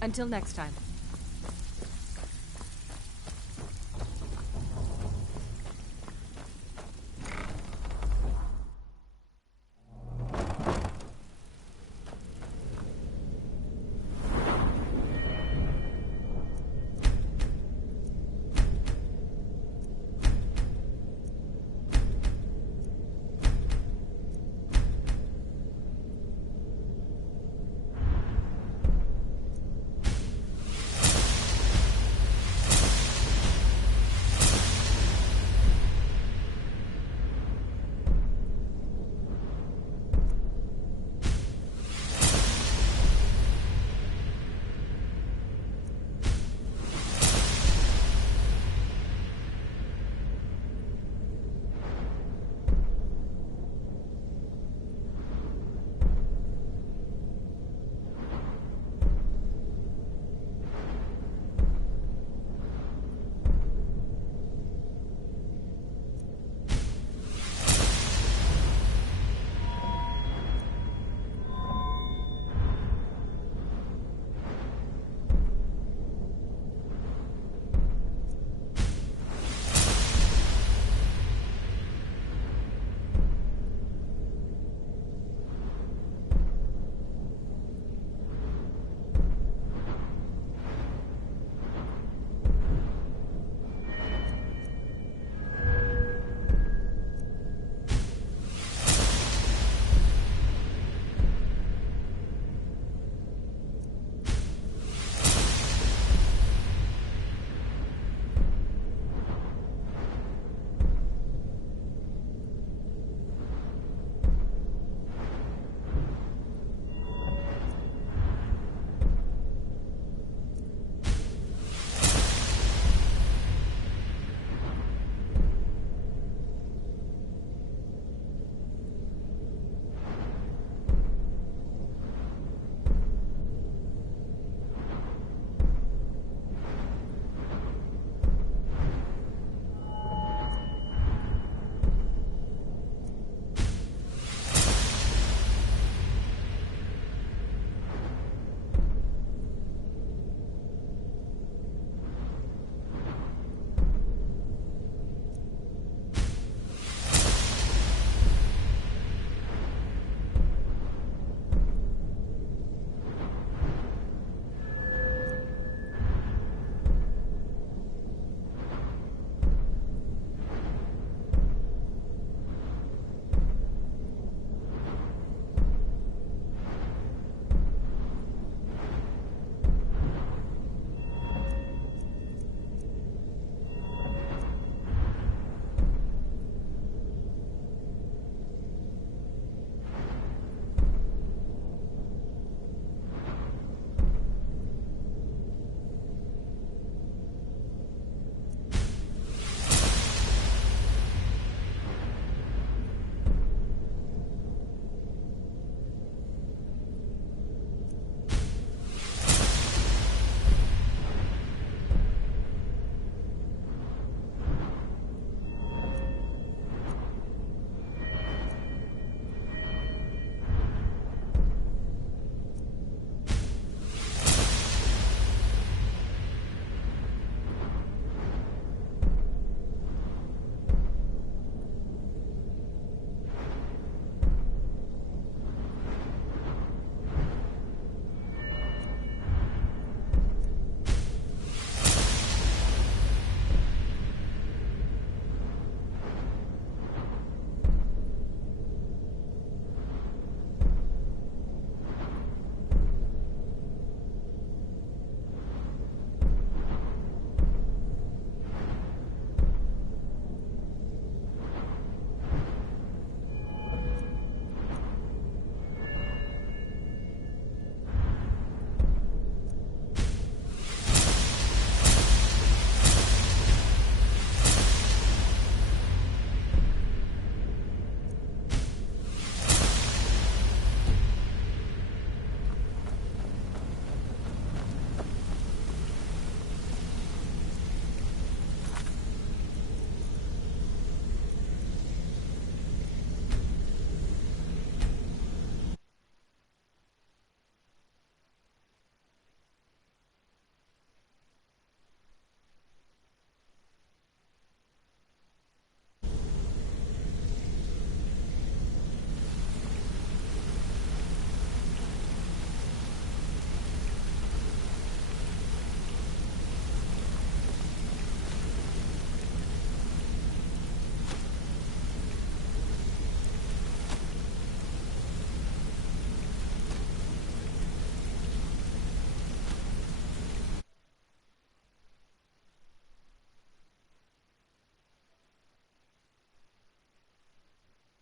Until next time.